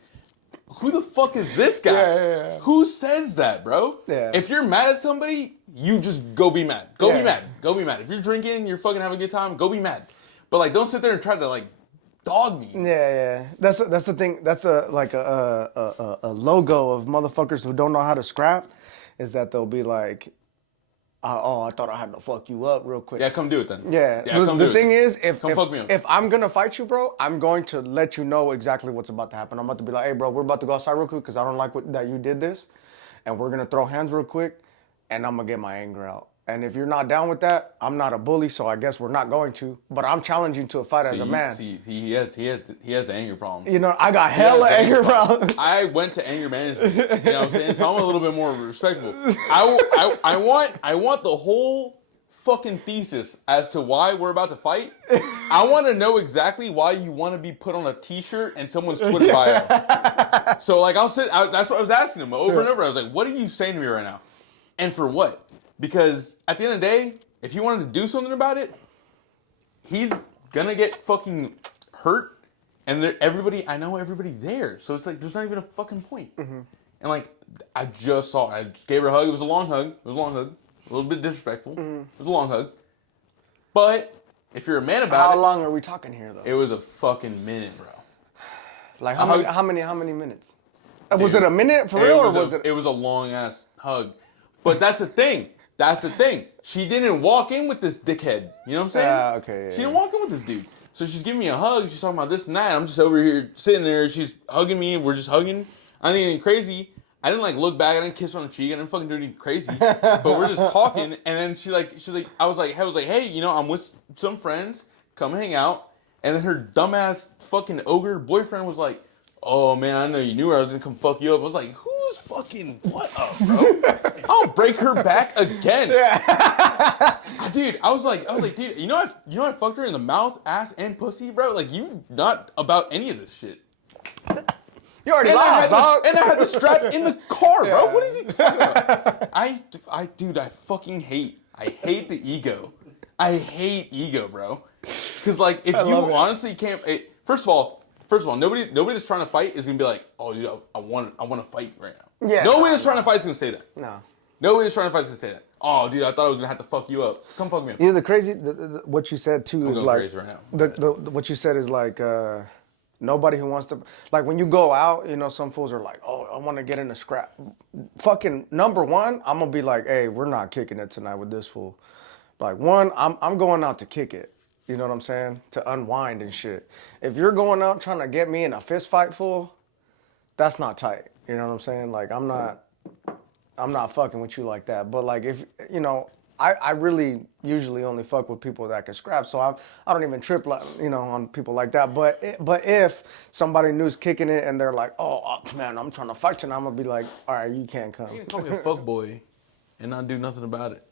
who the fuck is this guy? Yeah. Who says that, bro? Yeah. If you're mad at somebody, you just go be mad. Go be mad. Go be mad. If you're drinking, you're fucking having a good time, go be mad. But like, don't sit there and try to like, dog me. Yeah. That's the thing. That's a logo of motherfuckers who don't know how to scrap, is that they'll be like, oh, I thought I had to fuck you up real quick. Yeah, come do it then. Yeah. The thing is, if I'm gonna fight you, bro, I'm going to let you know exactly what's about to happen. I'm about to be like, hey, bro, we're about to go outside real quick because I don't like that you did this, and we're gonna throw hands real quick, and I'm gonna get my anger out. And if you're not down with that, I'm not a bully, so I guess we're not going to. But I'm challenging to a fight as a man. He has the anger problem. You know, I got hella anger problems. I went to anger management. You know what I'm saying? So I'm a little bit more respectable. I want the whole fucking thesis as to why we're about to fight. I want to know exactly why you want to be put on a T-shirt and someone's Twitter bio. So like that's what I was asking him over and over. I was like, what are you saying to me right now? And for what? Because at the end of the day, if he wanted to do something about it, he's gonna get fucking hurt. And I know everybody there. So it's like, there's not even a fucking point. And like, I just saw it. I just gave her a hug. It was a long hug. A little bit disrespectful. It was a long hug. But if you're a man about How it, long are we talking here though? it was a fucking minute, bro. Like how many minutes? Was Dude, it a minute for real, or was it? It was a long ass hug. But that's the thing. That's the thing. She didn't walk in with this dickhead. You know what I'm saying? Okay. Yeah, she didn't walk in with this dude. So she's giving me a hug. She's talking about this and that. I'm just over here sitting there. She's hugging me. And we're just hugging. I didn't anything crazy. I didn't like look back. I didn't kiss her on the cheek. I didn't fucking do anything crazy. But we're just talking. And then she's like, I was like, hey, you know, I'm with some friends. Come hang out. And then her dumbass fucking ogre boyfriend was like, oh man, I know you knew her. I was gonna come fuck you up. I was like, who's fucking what up, bro? I'll break her back again. Yeah. Dude, I was like, dude, you know I fucked her in the mouth, ass, and pussy, bro. Like, you not about any of this shit. You already lost, dog. And I had the strap in the car, bro. What is he talking about? Dude, I fucking hate the ego. I hate ego, bro. Because like, if you honestly can't, first of all, nobody that's trying to fight is gonna be like, oh, dude, I want to fight right now. Yeah. Nobody that's trying to fight is gonna say that. No. Nobody that's trying to fight is gonna say that. Oh, dude, I thought I was gonna have to fuck you up. Come fuck me up. You know, the crazy, what you said too is like, crazy right now. What you said is like, nobody who wants to, like when you go out, you know, some fools are like, oh, I want to get in a scrap. Fucking number one, I'm gonna be like, hey, we're not kicking it tonight with this fool. Like one, I'm going out to kick it. You know what I'm saying? To unwind and shit. If you're going out trying to get me in a fist fight, fool, that's not tight. You know what I'm saying? Like I'm not fucking with you like that. But like if you know, I really usually only fuck with people that can scrap. So I don't even trip like, you know, on people like that. But if somebody new's kicking it and they're like, oh man, I'm trying to fight you, and I'm gonna be like, all right, you can't come. You can call me a fuck boy and not do nothing about it.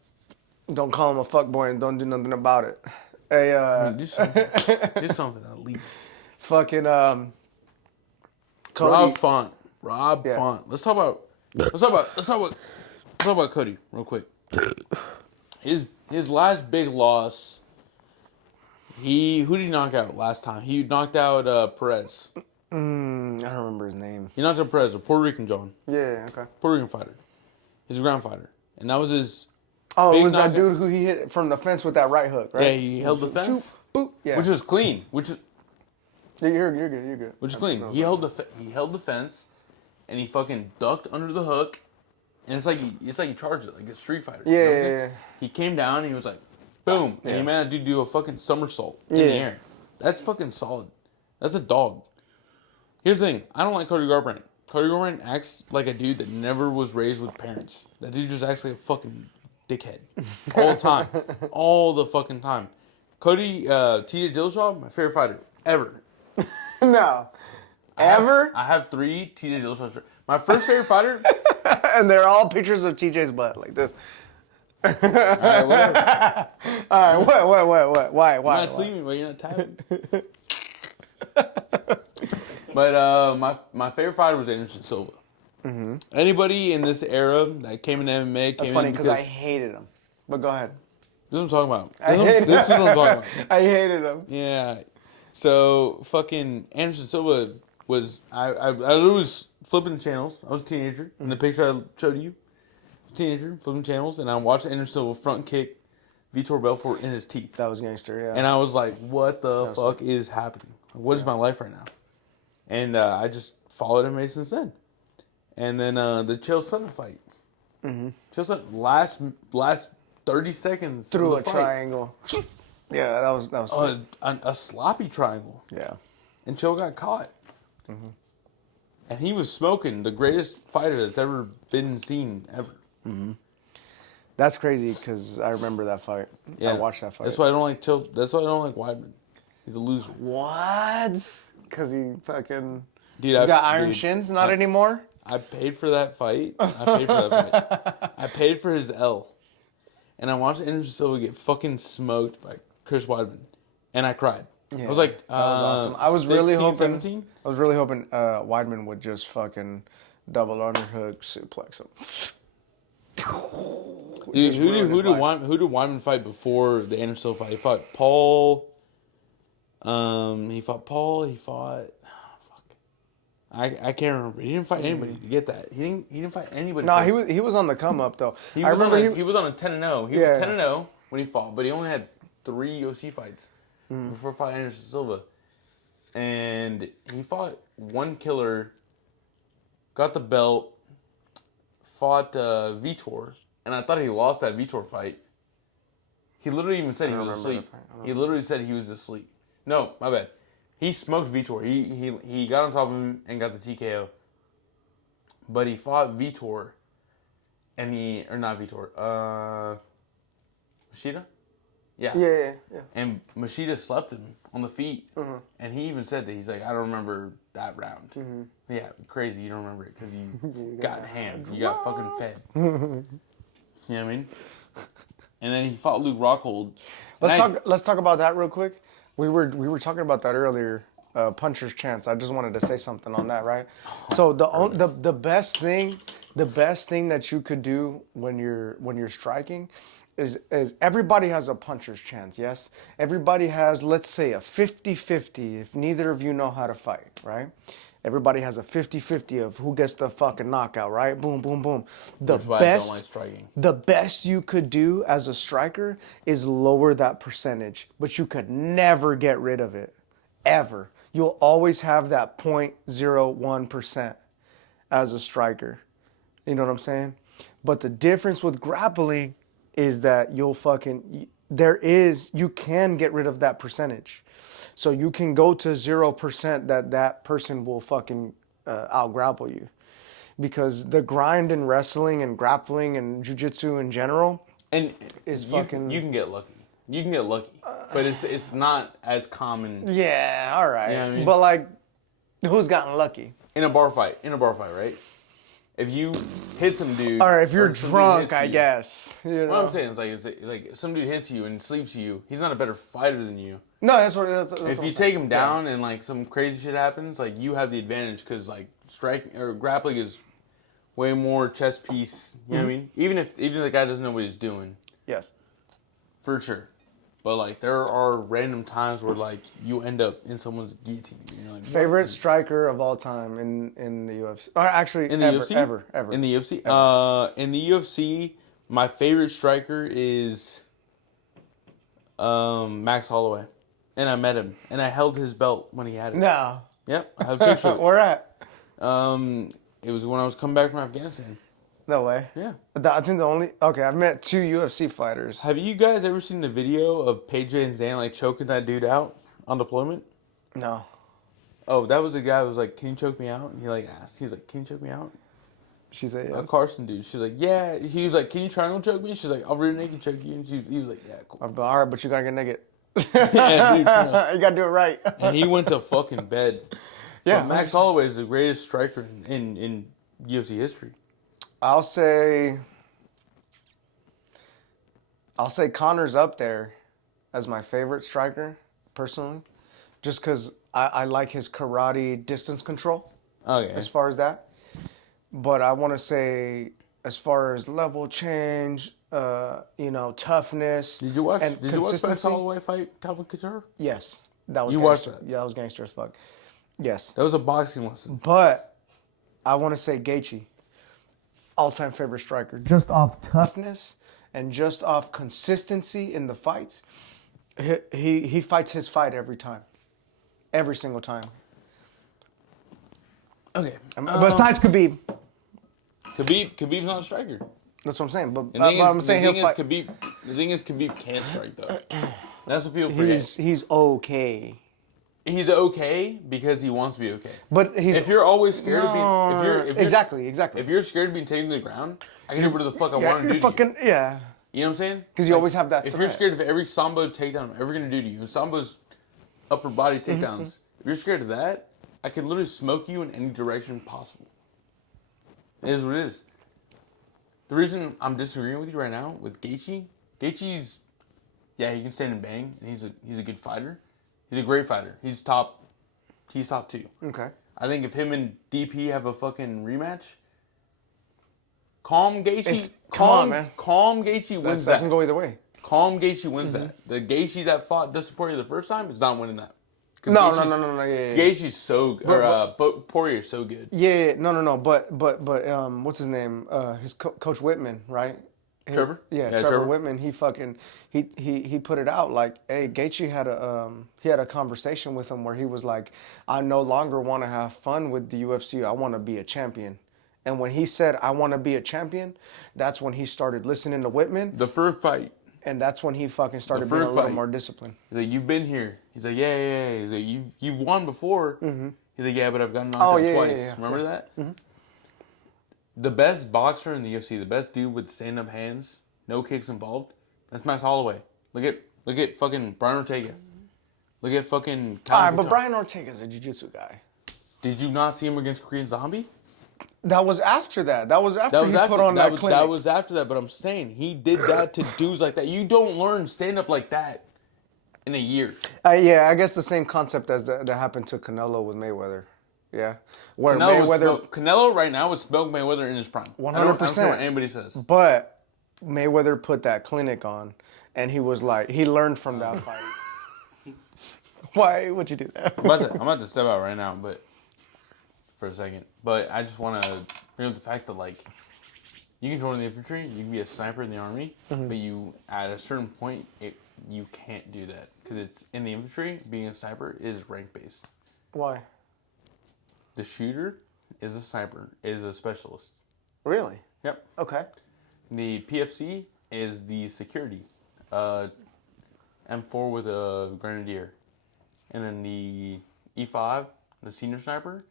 Don't call him a fuck boy and don't do nothing about it. Hey, do something. Do something at least. Fucking Cody. Cody. Rob Font. Let's talk about Cody real quick. His last big loss. Who did he knock out last time? He knocked out Perez. I don't remember his name. He knocked out Perez, a Puerto Rican John. Yeah, okay. Puerto Rican fighter. He's a ground fighter, and that was his. Oh, it was that dude who he hit from the fence with that right hook, right? Yeah, he held the fence. Shoot, boop. Yeah. Which is clean. Yeah, you're good. Which is clean. He held the fence, and he fucking ducked under the hook, and it's like he charged it like a Street Fighter. Yeah, you know yeah. He came down, and he was like, boom, and he managed to do a fucking somersault in the air. That's fucking solid. That's a dog. Here's the thing. I don't like Cody Garbrandt. Cody Garbrandt acts like a dude that never was raised with parents. That dude just acts like a fucking dickhead all the time, all the fucking time. Cody TJ Dillashaw, my favorite fighter ever. No, ever. I have 3 TJ Dillashaw. My first favorite fighter, and they're all pictures of TJ's butt like this. All right, whatever. All right, what? Why? You're not sleeping, but you're not tired. But my favorite fighter was Anderson Silva. Mm-hmm. Anybody in this era that came in MMA came That's funny because I hated him. But go ahead. This is what I'm talking about. This is what I'm talking about. I hated him. Yeah. So fucking Anderson Silva was I was flipping the channels. I was a teenager in the picture I showed you. Teenager flipping channels, and I watched Anderson Silva front kick Vitor Belfort in his teeth. That was gangster, yeah. And I was like, what the fuck is happening? What is my life right now? And I just followed him since then. And then the Chael Sonnen fight. Mm-hmm. Chael Sonnen, last 30 seconds through of a the triangle. Yeah, that was a sloppy triangle. Yeah. And Chael got caught. Mm-hmm. And he was smoking the greatest fighter that's ever been seen ever. Mm-hmm. That's crazy because I remember that fight. Yeah. I watched that fight. That's why I don't like Chael. That's why I don't like Weidman. He's a loser. What? Because he fucking... Dude, he's got iron shins? Not anymore? I paid for that fight. I paid for his L. And I watched Anderson Silva get fucking smoked by Chris Weidman. And I cried. Yeah, I was like, that was awesome. I was 16, really hoping 17? I was really hoping Weidman would just fucking double underhook suplex him. Dude, who did Weidman fight before the Anderson Silva fight? He fought Paul. He fought. I can't remember. He didn't fight anybody to get that. He didn't fight anybody. No, he was on the come up though. He I was remember he was on a 10-0. He was 10-0 when he fought, but he only had 3 UFC fights before fighting Anderson Silva. And he fought one killer, got the belt, fought Vitor, and I thought he lost that Vitor fight. He literally even said he was asleep. He literally said he was asleep. No, my bad. He smoked Vitor. He got on top of him and got the TKO. But he fought Vitor, and not Vitor, Machida? Yeah. And Machida slept him on the feet. And he even said that, he's like, I don't remember that round. Yeah, crazy you don't remember it because you got hands. You got fucking fed. You know what I mean? And then he fought Luke Rockhold. Let's talk about that real quick. We were talking about that earlier. Puncher's chance. I just wanted to say something on that, right? So the best thing that you could do when you're striking is everybody has a puncher's chance. Yes, everybody has, let's say, a 50-50 if neither of you know how to fight, right? Everybody has a 50-50 of who gets the fucking knockout, right? Boom, boom, boom. Which is why I don't like striking. The best you could do as a striker is lower that percentage, but you could never get rid of it, ever. You'll always have that 0.01% as a striker. You know what I'm saying? But the difference with grappling is that you can get rid of that percentage. So you can go to 0% that person will fucking out-grapple you. Because the grind in wrestling and grappling and jiu-jitsu in general is fucking... You can get lucky. You can get lucky. But it's not as common. Yeah, all right. You know what I mean? But, like, who's gotten lucky? In a bar fight, right? If you hit some dude... All right, if you're drunk, I guess. You know? What I'm saying is, like, if some dude hits you and sleeps you, he's not a better fighter than you. No, that's what if you take him down and, like, some crazy shit happens, like, you have the advantage because, like, striking or grappling is way more chess piece. You know what I mean? Even if the guy doesn't know what he's doing. Yes. For sure. But, like, there are random times where, like, you end up in someone's guillotine. You're like, favorite striker of all time in the UFC? Or actually, in the UFC? Ever. In the UFC? In the UFC, my favorite striker is Max Holloway. And I met him. And I held his belt when he had it. No. Yep. I have a picture of it. Where at? It was when I was coming back from Afghanistan. No way. Yeah. I think I've met 2 UFC fighters. Have you guys ever seen the video of Paige Van Zandt, like, choking that dude out on deployment? No. Oh, that was a guy who was like, can you choke me out? And he, like, asked. He was like, can you choke me out? She said yes. A Carson dude. She's like, yeah. He was like, can you triangle choke me? She's like, I'll rear naked choke you. And he was like, yeah, cool. All right, but you gotta get naked. Yeah, dude, you gotta do it right. And he went to fucking bed. Yeah. But Max Holloway is the greatest striker in UFC history. I'll say Connor's up there as my favorite striker, personally, just because I like his karate distance control. Okay. As far as that. But I want to say, as far as level change, toughness. Did you watch consistency. Max Holloway fight Calvin Couture? Yes. That was you gangster. watched that? Yeah, that was gangster as fuck. Yes. That was a boxing lesson. But I want to say Gaethje. All-time favorite striker. Just off toughness and just off consistency in the fights. He fights his fight every time. Every single time. Okay. Besides Khabib. Khabib's not a striker. That's what I'm saying. But the thing is, Khabib can't strike, though. That's what people forget. He's okay. He's okay because he wants to be okay. But if you're always scared of being... Exactly. If you're scared of being taken to the ground, I can do whatever the fuck I want to do to you. Yeah. You know what I'm saying? Because you always have that If threat. you're scared of every Sambo takedown I'm ever going to do to you, Sambo's upper body takedowns, if you're scared of that, I can literally smoke you in any direction possible. It is what it is. The reason I'm disagreeing with you right now with Gaethje's, yeah, he can stand and bang, and he's a good fighter. He's a great fighter. He's top 2. Okay. I think if him and DP have a fucking rematch, calm Gaethje. Come on, man. Calm Gaethje wins That can go either way. Calm Gaethje wins that. The Gaethje that fought Dustin Poirier the first time is not winning that. No, yeah, yeah. Gaethje's so but Poirier's so good. Yeah, no, but what's his name? His coach Whitman, right? Trevor? Yeah, Yeah, Trevor Trevor. Whitman. He put it out like, hey, Gaethje had a conversation with him where he was like, I no longer want to have fun with the UFC. I want to be a champion. And when he said, I want to be a champion, that's when he started listening to Whitman. The first fight. And that's when he fucking started The being a first little fight. more disciplined. He's like, you've been here. He's like, yeah. He's like, you've won before. Mm-hmm. He's like, yeah, but I've gotten knocked out twice. Yeah. Remember that? Mm-hmm. The best boxer in the UFC, the best dude with stand-up hands, no kicks involved, that's Max Holloway. Look at fucking Bryan Ortega. Look at fucking... All right, but Bryan Ortega's a jiu-jitsu guy. Did you not see him against Korean Zombie? That was after that. That was after he put on that clinic. That was after that, but I'm saying he did that to dudes like that. You don't learn stand-up like that in a year. Yeah, I guess the same concept as that happened to Canelo with Mayweather. Yeah, where Canelo right now would smoke Mayweather in his prime. 100%. I don't care what anybody says. But Mayweather put that clinic on, and he was like, he learned from that fight. Why would you do that? I'm about to step out right now, but for a second. But I just want to bring up the fact that like you can join the infantry, you can be a sniper in the army, but you at a certain point you can't do that because it's in the infantry. Being a sniper is rank based. Why? The shooter is a sniper, is a specialist. Really? Yep. Okay. The PFC is the security. M4 with a grenadier. And then the E5, the senior sniper,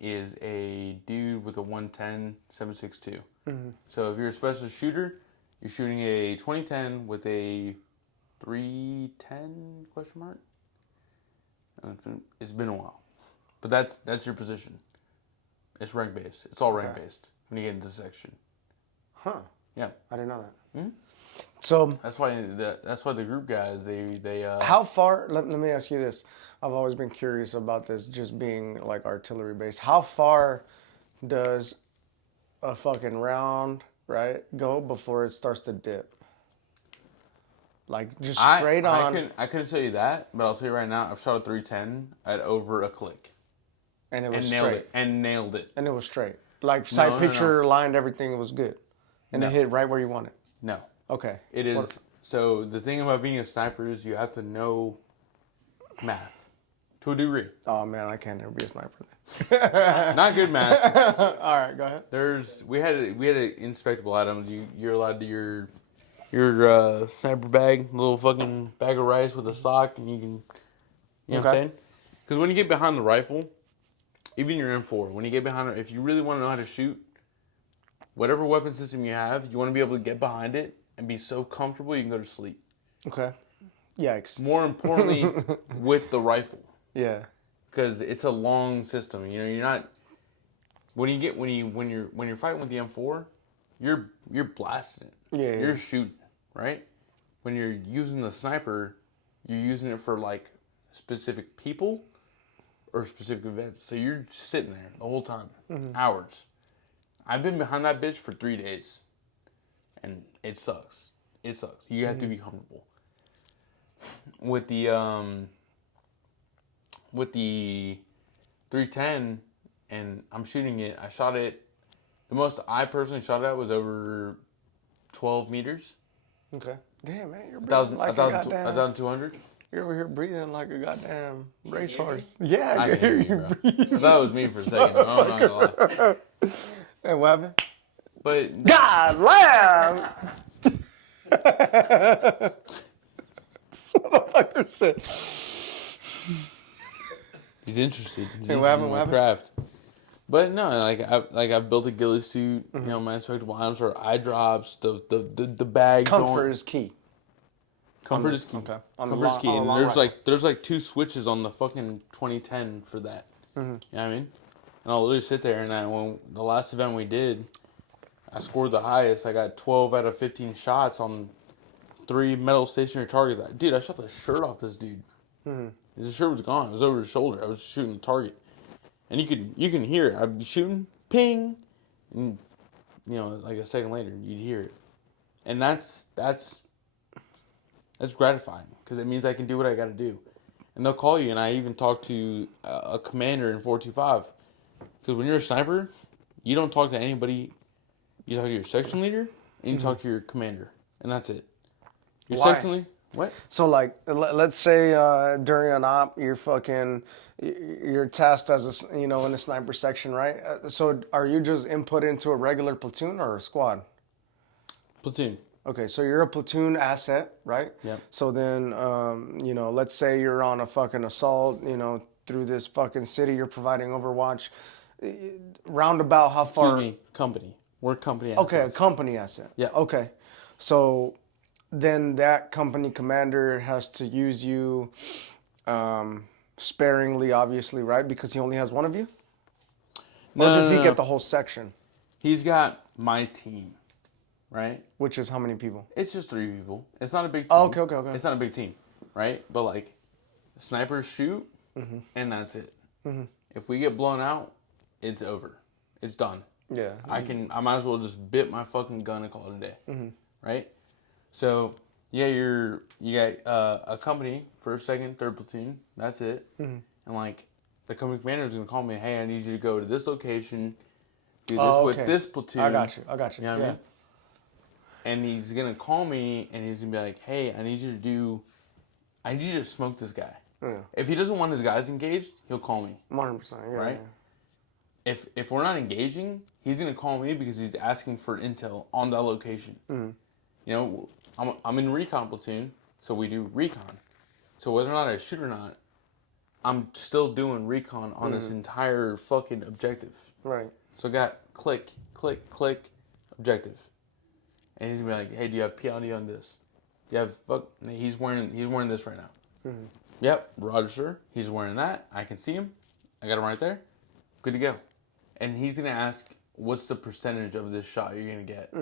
is a dude with a 110 7.62. Mm-hmm. So if you're a specialist shooter, you're shooting a 2010 with a 310 question mark. It's been a while. But that's your position. It's rank based. It's all rank based when you get into section. Huh. Yeah. I didn't know that. Mm-hmm. So that's why the group guys they how far? Let me ask you this. I've always been curious about this, just being like artillery based. How far does a fucking round go before it starts to dip? Like just straight on. I couldn't tell you that, but I'll tell you right now. I've shot a 310 at over a click. And it was straight. Nailed it. And it was straight. Like No. lined, everything was good. And it hit right where you want it. No. Okay. It is. So the thing about being a sniper is you have to know math to a degree. Oh man, I can't ever be a sniper. Not good math. All right, go ahead. We had inspectable items. You're allowed to your sniper bag, little fucking bag of rice with a sock, and you can. You know what I'm saying? Because when you get behind the rifle, even your M4, when you get behind it, if you really want to know how to shoot, whatever weapon system you have, you want to be able to get behind it and be so comfortable you can go to sleep. Okay. Yikes. More importantly, with the rifle. Yeah. Because it's a long system. You know, you're not when you're fighting with the M4, you're blasting it. Yeah. You're shooting, right? When you're using the sniper, you're using it for like specific people or specific events. So you're sitting there the whole time, hours. I've been behind that bitch for 3 days, and it sucks. It sucks. You have to be comfortable. With the 310, and I'm shooting it. I shot it. The most I personally shot it at was over 12 meters. Okay. Damn, man, you're breathing like a goddamn... 1,200. You're over here breathing like a goddamn racehorse. Yeah, I can hear you, bro. I thought it was me for a second. I'm not gonna lie. Hey, what happened? But God, lamb! This motherfucker said. He's interested. He's Hey, what happened? in my craft. But no, I've built a ghillie suit. You know, my inspectable items for eye drops, the bag. Comfort is key. Comfort is key. Okay. Comfort is key. And there's like 2 switches on the fucking 2010 for that. You know what I mean? And I'll literally sit there, and when the last event we did, I scored the highest. I got 12 out of 15 shots on 3 metal stationary targets. Dude, I shot the shirt off this dude. His shirt was gone. It was over his shoulder. I was shooting the target. And you can hear it. I'd be shooting, ping, and like a second later, you'd hear it. And that's gratifying because it means I can do what I got to do. and they'll call you. And I even talked to a commander in 425, because when you're a sniper, you don't talk to anybody. You talk to your section leader and you talk to your commander, and that's it. Your Why? section leader. What? So like, let's say during an op, you're tasked as in a sniper section, right? So are you just input into a regular platoon or a squad? Platoon. Okay, so you're a platoon asset, right? Yep. So then, let's say you're on a fucking assault, through this fucking city, you're providing Overwatch. Roundabout, how far? Excuse me. Company. We're company assets. Okay, a company asset. Yeah. Okay, so then that company commander has to use you sparingly, obviously, right? Because he only has one of you? Or does he get the whole section? He's got my team, right? Which is how many people? It's just 3 people. It's not a big team. Oh, okay. It's not a big team, right? But like, snipers shoot, and that's it. Mm-hmm. If we get blown out, it's over. It's done. Yeah. I might as well just bit my fucking gun and call it a day, right? So yeah, you got a company, first, second, third platoon. That's it. And like, the company commander is gonna call me. Hey, I need you to go to this location, do this with this platoon. I got you. You know what I mean? And he's gonna call me and he's gonna be like, "Hey, I need you to smoke this guy." Yeah. If he doesn't want his guys engaged, he'll call me. 100%. Yeah. Right? Yeah. If we're not engaging, he's gonna call me because he's asking for intel on that location. You know, I'm in recon platoon, so we do recon. So whether or not I shoot or not, I'm still doing recon on this entire fucking objective. Right. So I got click, objective. And he's gonna be like, "Hey, do you have PLD on this? Do you have He's wearing this right now." Yep, Roger, sir. He's wearing that. I can see him. I got him right there. Good to go. And he's gonna ask, "What's the percentage of this shot you're gonna get?"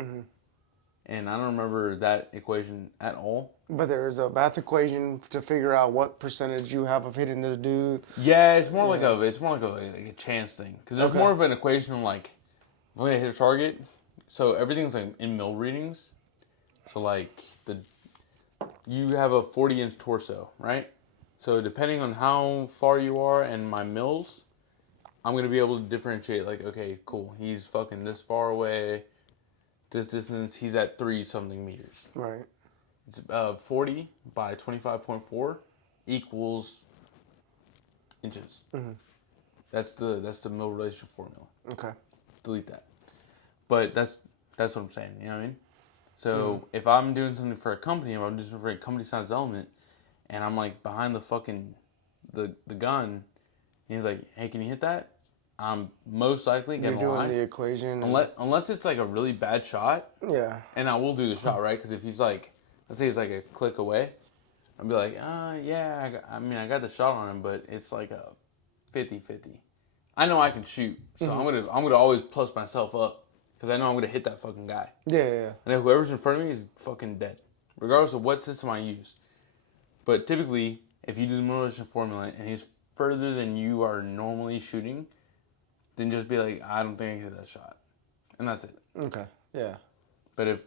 And I don't remember that equation at all. But there is a math equation to figure out what percentage you have of hitting this dude. Yeah, it's more like a chance thing, because there's more of an equation of like, I'm gonna hit a target. So everything's like in mil readings. So like you have a 40-inch torso, right? So depending on how far you are and my mils, I'm going to be able to differentiate like, okay, cool. He's fucking this far away, this distance, he's at 3-something meters. Right. It's 40 by 25.4 equals inches. That's the mil relation formula. Okay. Delete that. But that's what I'm saying. You know what I mean? So if I'm doing something for a company, if I'm doing something for a company size element, and I'm like behind the fucking the gun, and he's like, "Hey, can you hit that?" I'm most likely gonna You're lie. doing the equation. Unless it's like a really bad shot. Yeah. And I will do the shot, right? Because if he's like, let's say he's like a click away, I'll be like, yeah, I got the shot on him, but it's like a 50-50. I know I can shoot, so I'm gonna always plus myself up. Because I know I'm going to hit that fucking guy. Yeah. And then whoever's in front of me is fucking dead. Regardless of what system I use. But typically, if you do the motivation formula and he's further than you are normally shooting, then just be like, I don't think I can hit that shot. And that's it. Okay. Yeah. But if...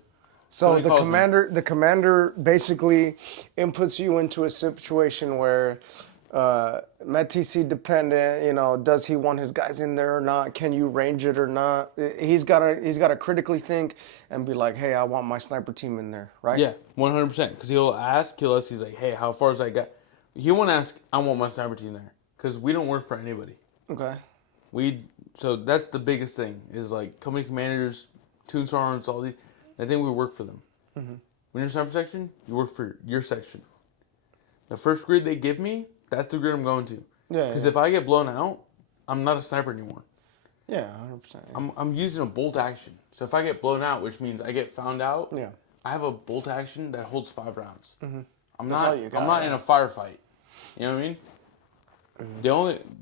So the commander basically inputs you into a situation where MetTC dependent, does he want his guys in there or not? Can you range it or not? He's gotta critically think and be like, hey, I want my sniper team in there, right? Yeah, 100%. Because he'll ask, he's like, hey, how far is that guy? He won't ask, I want my sniper team there. Because we don't work for anybody. Okay. So that's the biggest thing, is like company commanders, tune sergeants, all these, I think we work for them. When you're in sniper section, you work for your section. The first grid they give me, that's the grid I'm going to. Yeah. Because if I get blown out, I'm not a sniper anymore. Yeah, 100%. I'm using a bolt action. So if I get blown out, which means I get found out, yeah, I have a bolt action that holds 5 rounds. I'm That's all you got, I'm not in a firefight. You know what I mean?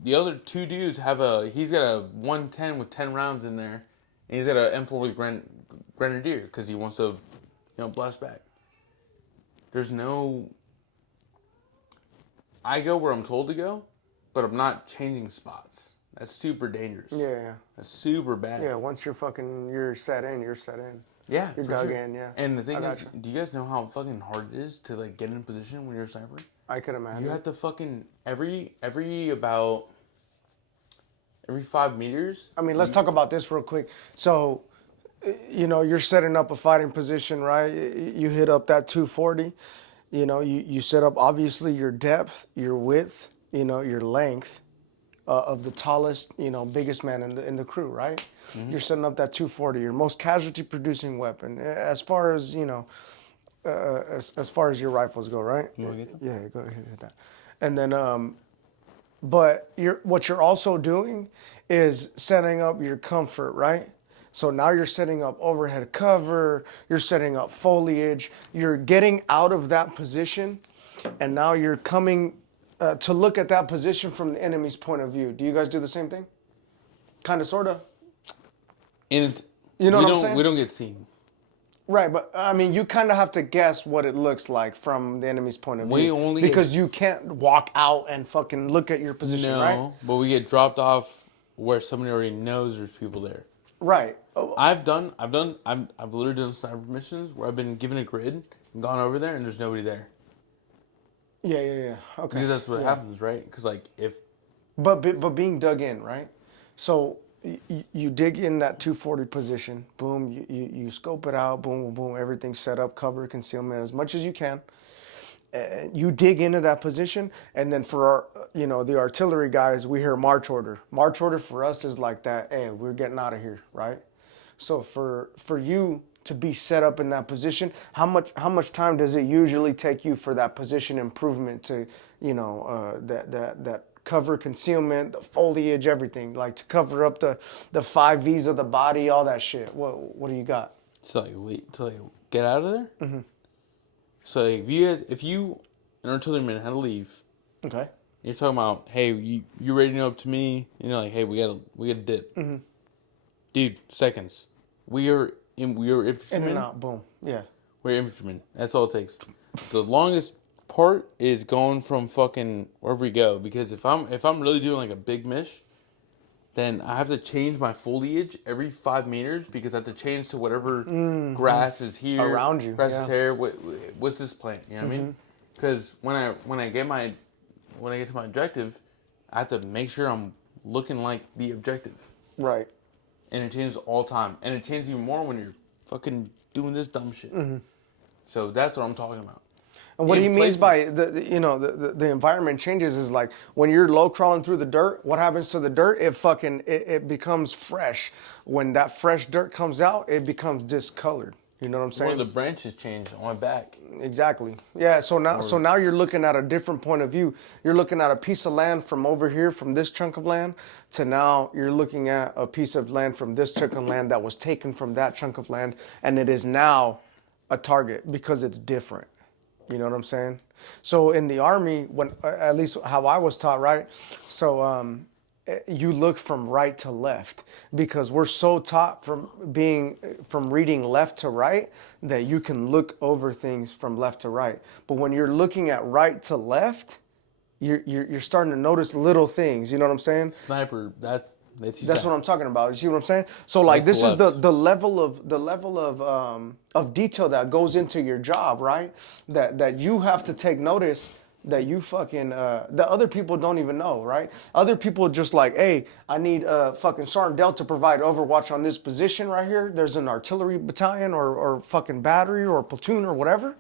The other 2 dudes he's got a 110 with 10 rounds in there, and he's got an M4 with Grenadier because he wants to, blast back. There's no. I go where I'm told to go, but I'm not changing spots. That's super dangerous. Yeah. That's super bad. Yeah, once you're set in, you're set in. Yeah, You're for dug sure. in, yeah. And the thing is, do you guys know how fucking hard it is to like get in position when you're a sniper? I could imagine. You have to fucking every 5 meters. I mean, let's talk about this real quick. So, you're setting up a fighting position, right? You hit up that 240. You set up obviously your depth, your width, your length of the tallest, biggest man in the crew, right? Mm-hmm. You're setting up that 240, your most casualty producing weapon, as far as as far as your rifles go, right? You want to get them? Yeah, go ahead and hit that. And then, but what you're also doing is setting up your comfort, right? So now you're setting up overhead cover, you're setting up foliage, you're getting out of that position, and now you're coming to look at that position from the enemy's point of view. Do you guys do the same thing? Kind of, sort of? And you know what I'm saying? We don't get seen. Right, but I mean, you kind of have to guess what it looks like from the enemy's point of view. Because you can't walk out and fucking look at your position, right? No, but we get dropped off where somebody already knows there's people there. Right. I've literally done sniper missions where I've been given a grid and gone over there and there's nobody there. Yeah. Okay. Because that's what happens, right? Because But being dug in, right? So you dig in that 240 position, boom, you scope it out, boom, boom, everything's set up, cover, concealment as much as you can. You dig into that position, and then for our, the artillery guys, we hear march order. March order for us is like that, hey, we're getting out of here, right? So for you to be set up in that position, how much time does it usually take you for that position improvement to, that cover, concealment, the foliage, everything, like to cover up the 5 V's of the body, all that shit? What do you got? So wait till you get out of there? Mm-hmm. So if you an artilleryman had to leave, okay, you're talking about, hey, you rating up to me, hey, we gotta dip, mm-hmm. Dude, seconds. We are infantrymen. In and out, boom, yeah. We're infantrymen. That's all it takes. The longest part is going from fucking wherever we go, because if I'm really doing like a big mish, then I have to change my foliage every 5 meters because I have to change to whatever grass is here around you. Grass is here. What's this plant? You know what I mean? Because when I get to my objective, I have to make sure I'm looking like the objective. Right. And it changes all the time, and it changes even more when you're fucking doing this dumb shit. Mm-hmm. So that's what I'm talking about. And what he means by the environment changes is like when you're low crawling through the dirt, what happens to the dirt? It becomes fresh. When that fresh dirt comes out, it becomes discolored. You know what I'm saying? One of the branches change on my back. Exactly. Yeah. So now you're looking at a different point of view. You're looking at a piece of land from over here, from this chunk of land, to now you're looking at a piece of land from this chunk of land that was taken from that chunk of land, and it is now a target because it's different. You know what I'm saying? So in the Army, when at least how I was taught, right? So you look from right to left because we're so taught from reading left to right that you can look over things from left to right. But when you're looking at right to left, you're starting to notice little things. You know what I'm saying? Sniper, that's what I'm talking about. You see what I'm saying? So like this is the level of detail that goes into your job, right? That you have to take notice that you fucking that other people don't even know, right? Other people just like, hey, I need fucking Sergeant Dell to provide overwatch on this position right here. There's an artillery battalion or fucking battery or platoon or whatever.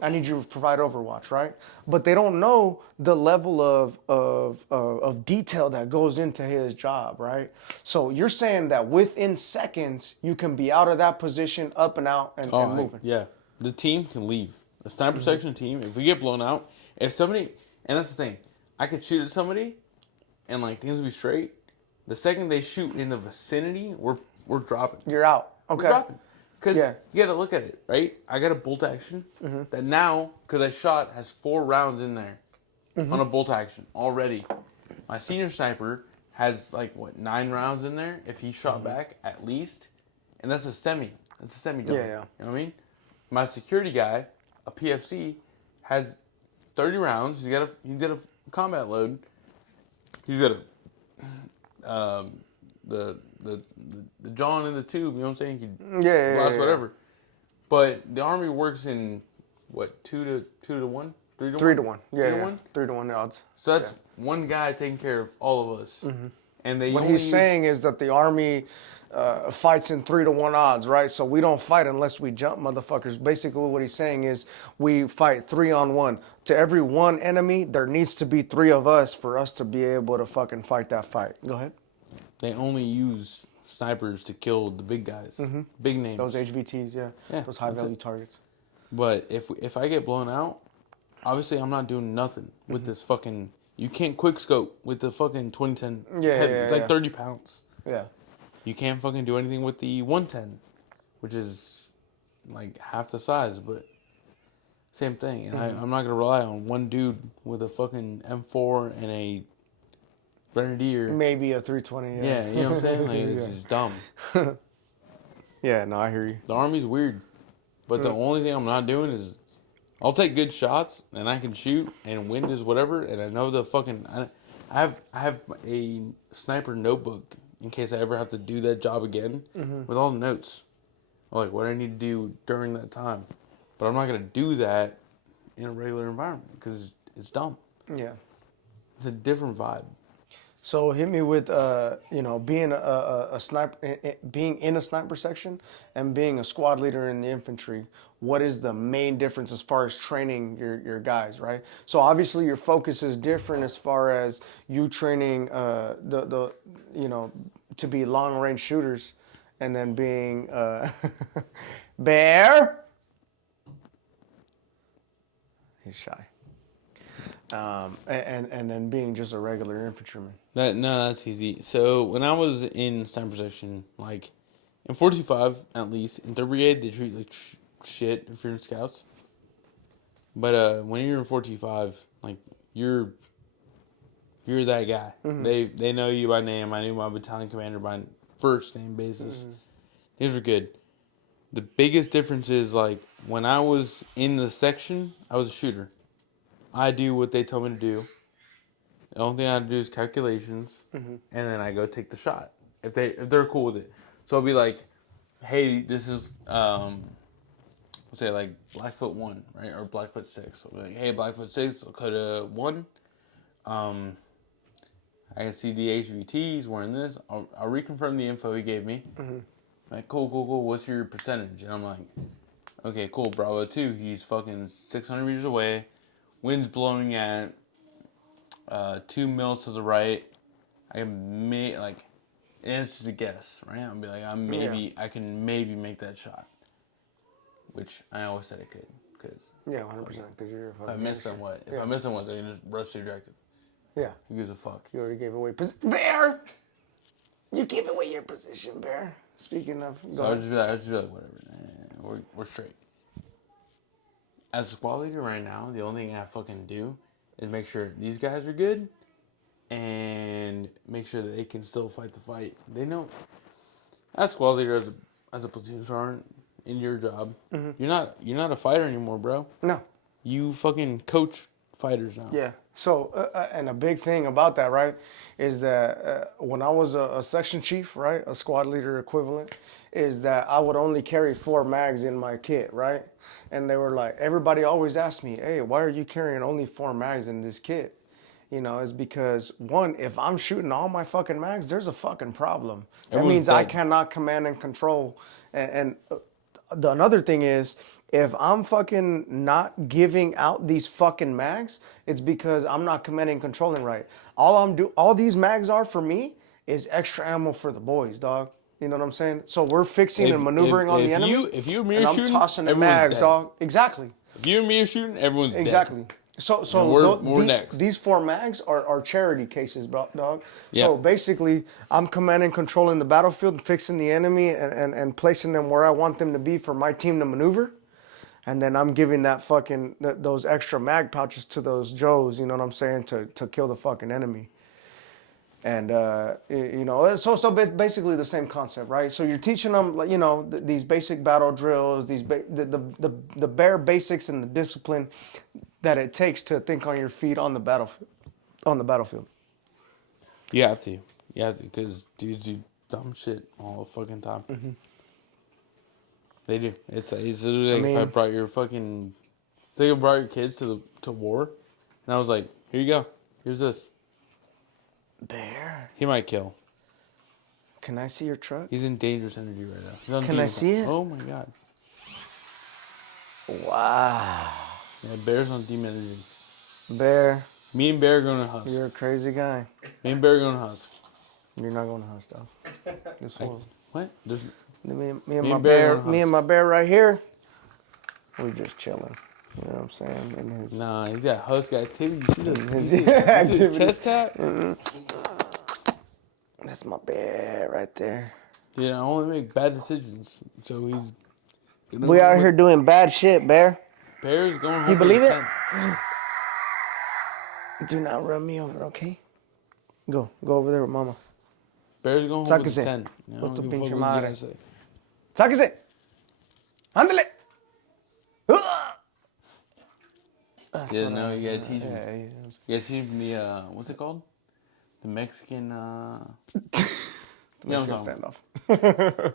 I need you to provide overwatch, right? But they don't know the level of detail that goes into his job, right? So you're saying that within seconds, you can be out of that position, up and out, and moving. Yeah. The team can leave. The sniper section team, if we get blown out, if somebody, and that's the thing, I could shoot at somebody, and like things will be straight. The second they shoot in the vicinity, we're dropping. You're out. Okay. We're dropping. Because you got to look at it, right? I got a bolt action that now, because I shot, has 4 rounds in there on a bolt action already. My senior sniper has 9 rounds in there if he shot back at least, and that's a semi. That's a semi double. Yeah. You know what I mean? My security guy, a PFC, has 30 rounds. He's got a combat load. He's got the John in the tube, you know what I'm saying? He blast whatever. But the Army works in 2 to 1? 3 to 1? 3 to 1. Yeah, 3 to yeah. 1? 3 to 1 odds. So that's one guy taking care of all of us. Mm-hmm. And they What only he's use, saying is that the Army fights in 3 to 1 odds, right? So we don't fight unless we jump, motherfuckers. Basically, what he's saying is we fight 3-on-1. To every one enemy, there needs to be 3 of us for us to be able to fucking fight that fight. Go ahead. they only use snipers to kill the big guys, big names. Those HVTs, yeah. Those high value targets. But if I get blown out, obviously I'm not doing nothing with this fucking. You can't quick scope with the fucking 2010. Yeah, It's like 30 pounds. Yeah. You can't fucking do anything with the 110, which is like half the size, but same thing. And I'm not gonna rely on one dude with a fucking M4 and a Grenadier. Maybe a 320. Yeah, you know what I'm saying? Like, it's just dumb. Yeah, no, I hear you. The Army's weird, but the only thing I'm not doing is I'll take good shots and I can shoot and wind is whatever. And I know the fucking I have a sniper notebook in case I ever have to do that job again with all the notes, like what I need to do during that time. But I'm not gonna do that in a regular environment because it's dumb. Yeah. It's a different vibe. So hit me with being a sniper, being in a sniper section, and being a squad leader in the infantry. What is the main difference as far as training your guys, right? So obviously your focus is different as far as you training to be long range shooters, and then being Bear. He's shy. And then being just a regular infantryman. That's easy. So when I was in sniper section, like in 45 at least, in 3rd Brigade they treat like shit if you're in scouts. But when you're in 45, like you're that guy. They know you by name. I knew my battalion commander by first name basis. These were good. The biggest difference is like when I was in the section, I was a shooter. I do what they tell me to do. The only thing I have to do is calculations, and then I go take the shot. If they're cool with it, so I'll be like, "Hey, this is let's say like Blackfoot 1, right, or Blackfoot 6." I'll be like, "Hey, Blackfoot 6, Lakota 1. I can see the HVTs wearing this. I'll reconfirm the info he gave me. Like, cool. What's your percentage?" And I'm like, "Okay, cool. Bravo 2. He's fucking 600 meters away. Wind's blowing at 2 mils to the right. I may like, and it's just a guess, right? I'll be like, I can maybe make that shot, which I always said I could, because 100%. Because you're a if I fucking miss them, what? If I miss them, what? They're gonna just rush the objective. Yeah. Who gives a fuck? You already gave away Bear. You gave away your position, Bear. Speaking of, So I'll just be like, whatever. We're straight. As a squad leader right now, the only thing I fucking do is make sure these guys are good and make sure that they can still fight the fight. They know. As squad leader, as a platoon sergeant in your job, you're not a fighter anymore, bro. No. You fucking coach fighters now. Yeah. So, and a big thing about that, right, is that when I was a section chief, right, a squad leader equivalent, is that I would only carry 4 mags in my kit, right? And they were like, everybody always asked me, "Hey, why are you carrying only 4 mags in this kit?" You know, it's because, one, if I'm shooting all my fucking mags, there's a fucking problem. That means I cannot command and control. And the another thing is, if I'm fucking not giving out these fucking mags, it's because I'm not commanding and controlling right. All these mags are for me is extra ammo for the boys, dog. You know what I'm saying? So we're fixing and maneuvering on the enemy. If you and me and are I'm shooting, tossing the everyone's mags, dead. dog. Exactly. If you and me are shooting, everyone's Exactly. dead. So we're next. These 4 mags are charity cases, dog. Yeah. So basically, I'm commanding and controlling the battlefield, fixing the enemy, and placing them where I want them to be for my team to maneuver. And then I'm giving those extra mag pouches to those Joes, you know what I'm saying, to kill the fucking enemy. And so basically the same concept, right? So you're teaching them, like, these basic battle drills, the bare basics and the discipline that it takes to think on your feet on the battlefield. You have to, because dudes do dumb shit all the fucking time. They do. It's literally like if I brought your fucking So you brought your kids to war, and I was like, here you go. Here's this. Bear, He might kill. can I see your truck? He's in dangerous energy right now. He's on Can I demon see time. it? Oh my god. Wow. Yeah, Bear's on demon energy. Bear, Me and Bear are going to Husk. you're a crazy guy. Me and Bear are going to Husk. You're not going to Husk, though. This one. What? There's Me Me and my and Bear bear, gonna me and Husk. my bear right here. We just chilling. You know what I'm saying? In his, Nah, he's got Husk activity. You see the, his you see the activity. chest tap? That's my bear right there. Yeah, I only make bad decisions. So he's... We out here doing bad shit, Bear. Bear's going home. You believe with it? a 10. Do not run me over, okay? Go over there with mama. Bear's going home with Sáquese. a 10. You know, Con tu give a fuck pinche what you madre. gotta say. Sáquese. Ándale. Yeah, no, you gotta teach him. Yeah, You gotta teach him the, what's it called? The Mexican, Mexican standoff. standoff.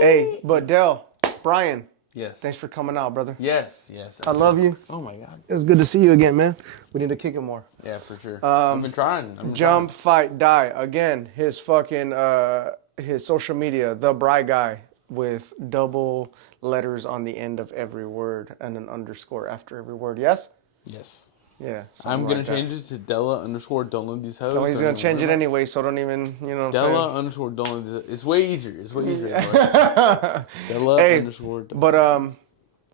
Hey, but Del, Bryan, Yes. thanks for coming out, brother. Yes. I love you. Oh my god. It's good to see you again, man. We need to kick it more. Yeah, for sure. I've been trying. Jump, fight, die. Again, his fucking his social media, the Bry guy, with double letters on the end of every word and an underscore after every word. Yes? Yes. Yeah. I'm gonna change it to Della _ don't let these hoes. No, he's gonna change it anyway, so don't even, you know what I'm Della saying? _ don't let these. It's way easier. Della Hey, _ but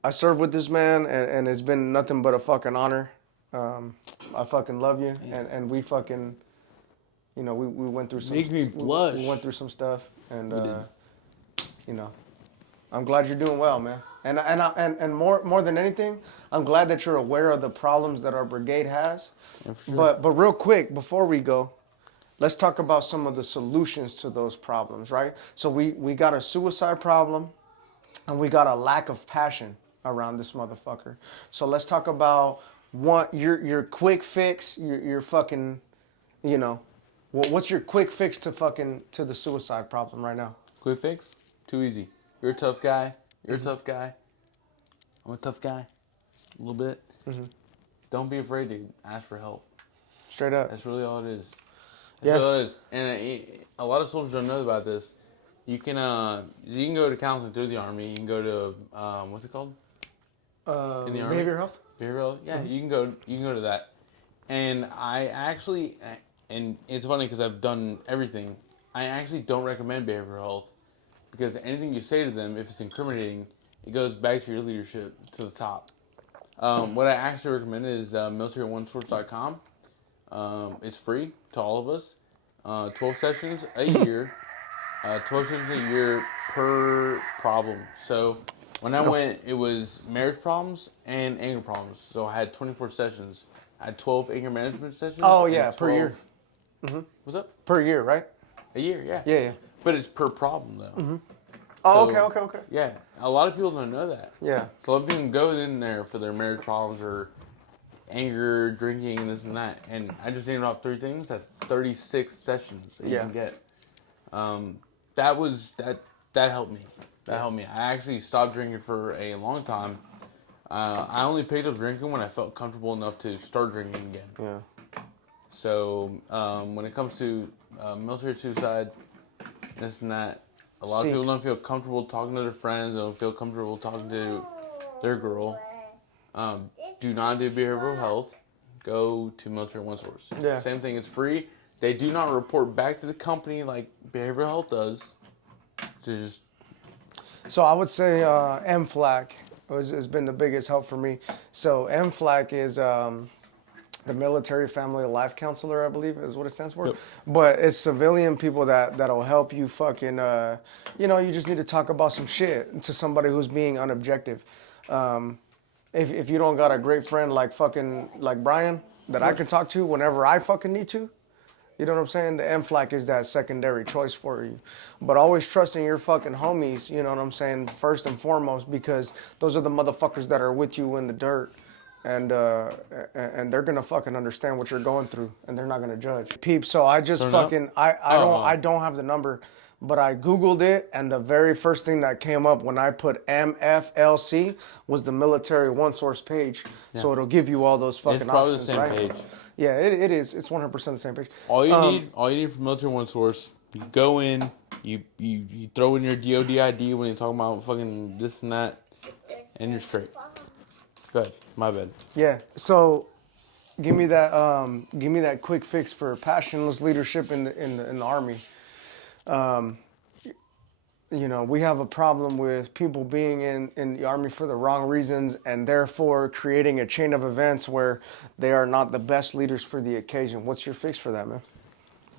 I served with this man, and it's been nothing but a fucking honor. I fucking love you, and we fucking, you know, we went through some. Make me blush. We went through some stuff, and you know, I'm glad you're doing well, man. And more than anything, I'm glad that you're aware of the problems that our brigade has. Yeah, for sure. But real quick, before we go, let's talk about some of the solutions to those problems, right? So we got a suicide problem, and we got a lack of passion around this motherfucker. So let's talk about your quick fix, your fucking, you know, what's your quick fix to the suicide problem right now? Quick fix? Too easy. You're a tough guy. You're a tough guy. I'm a tough guy. A little bit. Don't be afraid to ask for help. Straight up. That's really all it is. Yeah. That's all it is. And a lot of soldiers don't know about this. You can go to counseling through the Army. You can go to what's it called? In the Army? Behavioral health. Behavioral health. Yeah, you can go to that. And I actually, and it's funny because I've done everything. I actually don't recommend behavioral health because anything you say to them, if it's incriminating, it goes back to your leadership to the top. What I actually recommend is military1source.com. It's free to all of us. 12 sessions a year. 12 sessions a year per problem. So when I went, it was marriage problems and anger problems. So I had 24 sessions. I had 12 anger management sessions. Oh, and yeah, per year. What's up? Per year, right? A year, yeah. Yeah. But it's per problem, though. Oh, So- okay. Yeah. A lot of people don't know that. Yeah. So a lot of people go in there for their marriage problems or anger, drinking, and this and that. And I just named off 3 things. That's 36 sessions that you can get. That helped me. That helped me. I actually stopped drinking for a long time. I only picked up drinking when I felt comfortable enough to start drinking again. Yeah. So when it comes to military suicide, this and that, a lot of people don't feel comfortable talking to their friends. They don't feel comfortable talking to their girl. Do not do behavioral health. Go to Military One Source. Yeah. Same thing. It's free. They do not report back to the company like behavioral health does. Just So I would say MFLAC has been the biggest help for me. So MFLAC is the Military Family Life Counselor, I believe is what it stands for. Yep. But it's civilian people that'll help you fucking, you know, you just need to talk about some shit to somebody who's being unobjective. If you don't got a great friend like Bryan that I can talk to whenever I fucking need to, you know what I'm saying? The MFLAC is that secondary choice for you. But always trusting your fucking homies, you know what I'm saying, first and foremost, because those are the motherfuckers that are with you in the dirt. And they're gonna fucking understand what you're going through, and they're not gonna judge. Peep, so I just Turn up? fucking, I don't have the number, but I Googled it, and the very first thing that came up when I put MFLC was the military one source page. So it'll give you all those fucking It's probably the options, same right? page. Yeah, it is. It's 100% the same page. All you need from military one source, you go in, you throw in your DOD ID when you're talking about fucking this and that, and you're straight. Go ahead. My bad. Yeah. So give me that quick fix for passionless leadership in the army. You know, we have a problem with people being in the army for the wrong reasons, and therefore creating a chain of events where they are not the best leaders for the occasion. What's your fix for that, man?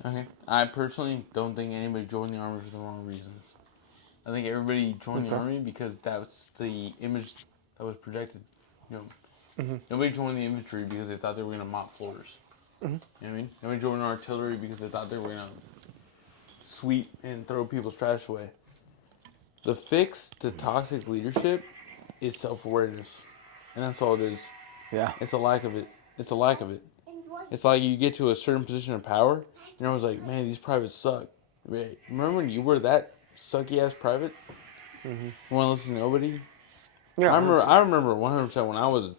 Okay. I personally don't think anybody joined the army for the wrong reasons. I think everybody joined the army because that's the image that was projected. You know, nobody joined the infantry because they thought they were going to mop floors. You know what I mean? Nobody joined the artillery because they thought they were going to sweep and throw people's trash away. The fix to toxic leadership is self-awareness, and that's all it is. Yeah. It's a lack of it. It's a lack of it. It's like you get to a certain position of power, and you're always like, man, these privates suck. Wait, remember when you were that sucky-ass private? You want to listen to nobody? Yeah. I remember 100% when I was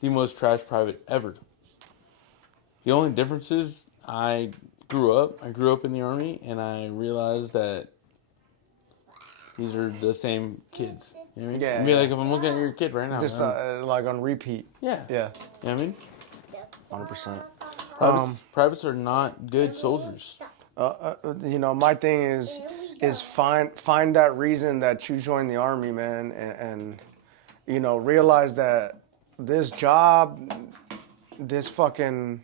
the most trash private ever. The only difference is I grew up in the army, and I realized that these are the same kids. You know what I mean? Yeah, I mean, yeah. like if I'm looking at your kid right now. Just like on repeat. yeah. Yeah. You know what I mean? 100%. Privates are not good soldiers. You know, my thing is find that reason that you joined the army, man, and you know, realize that this job, this fucking,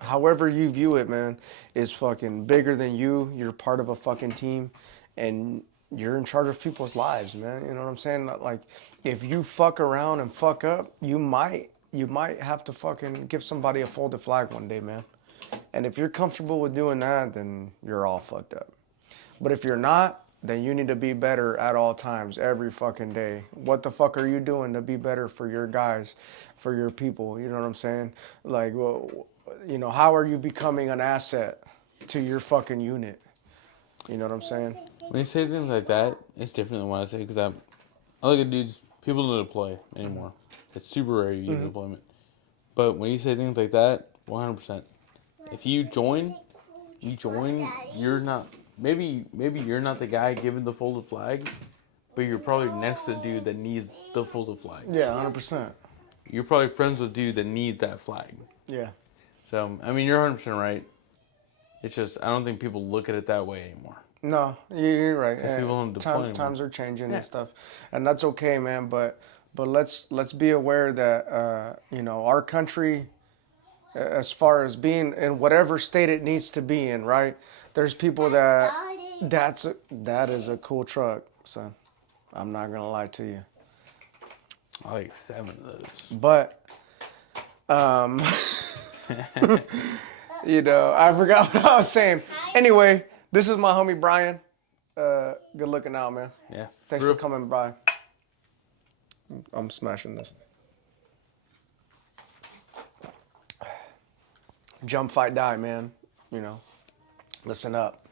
however you view it, man, is fucking bigger than you. You're part of a fucking team, and you're in charge of people's lives, man. You know what I'm saying? Like, if you fuck around and fuck up, you might have to fucking give somebody a folded flag one day, man. And if you're comfortable with doing that, then you're all fucked up. But if you're not, then you need to be better at all times, every fucking day. What the fuck are you doing to be better for your guys, for your people? You know what I'm saying? Like, well, you know, how are you becoming an asset to your fucking unit? You know what I'm saying? When you say things like that, it's different than what I say because I look at dudes. People don't deploy anymore. It's super rare you get deployment. But when you say things like that, 100%. If you join, you're not, maybe you're not the guy giving the folded flag, but you're probably next to the dude that needs the folded flag. Yeah, 100%. You're probably friends with the dude that needs that flag. Yeah. So, I mean, you're 100% right. It's just, I don't think people look at it that way anymore. No, you're right. And people don't deploy anymore. times are changing and stuff, and that's okay, man. But let's be aware that you know, our country, as far as being in whatever state it needs to be in, right? There's people that is a cool truck, son. I'm not gonna lie to you. I like 7 of those. But you know, I forgot what I was saying. Anyway, this is my homie Bryan. Good looking out, man. Yeah. Thanks for coming by. I'm smashing this. Jump, fight, die, man. You know, listen up.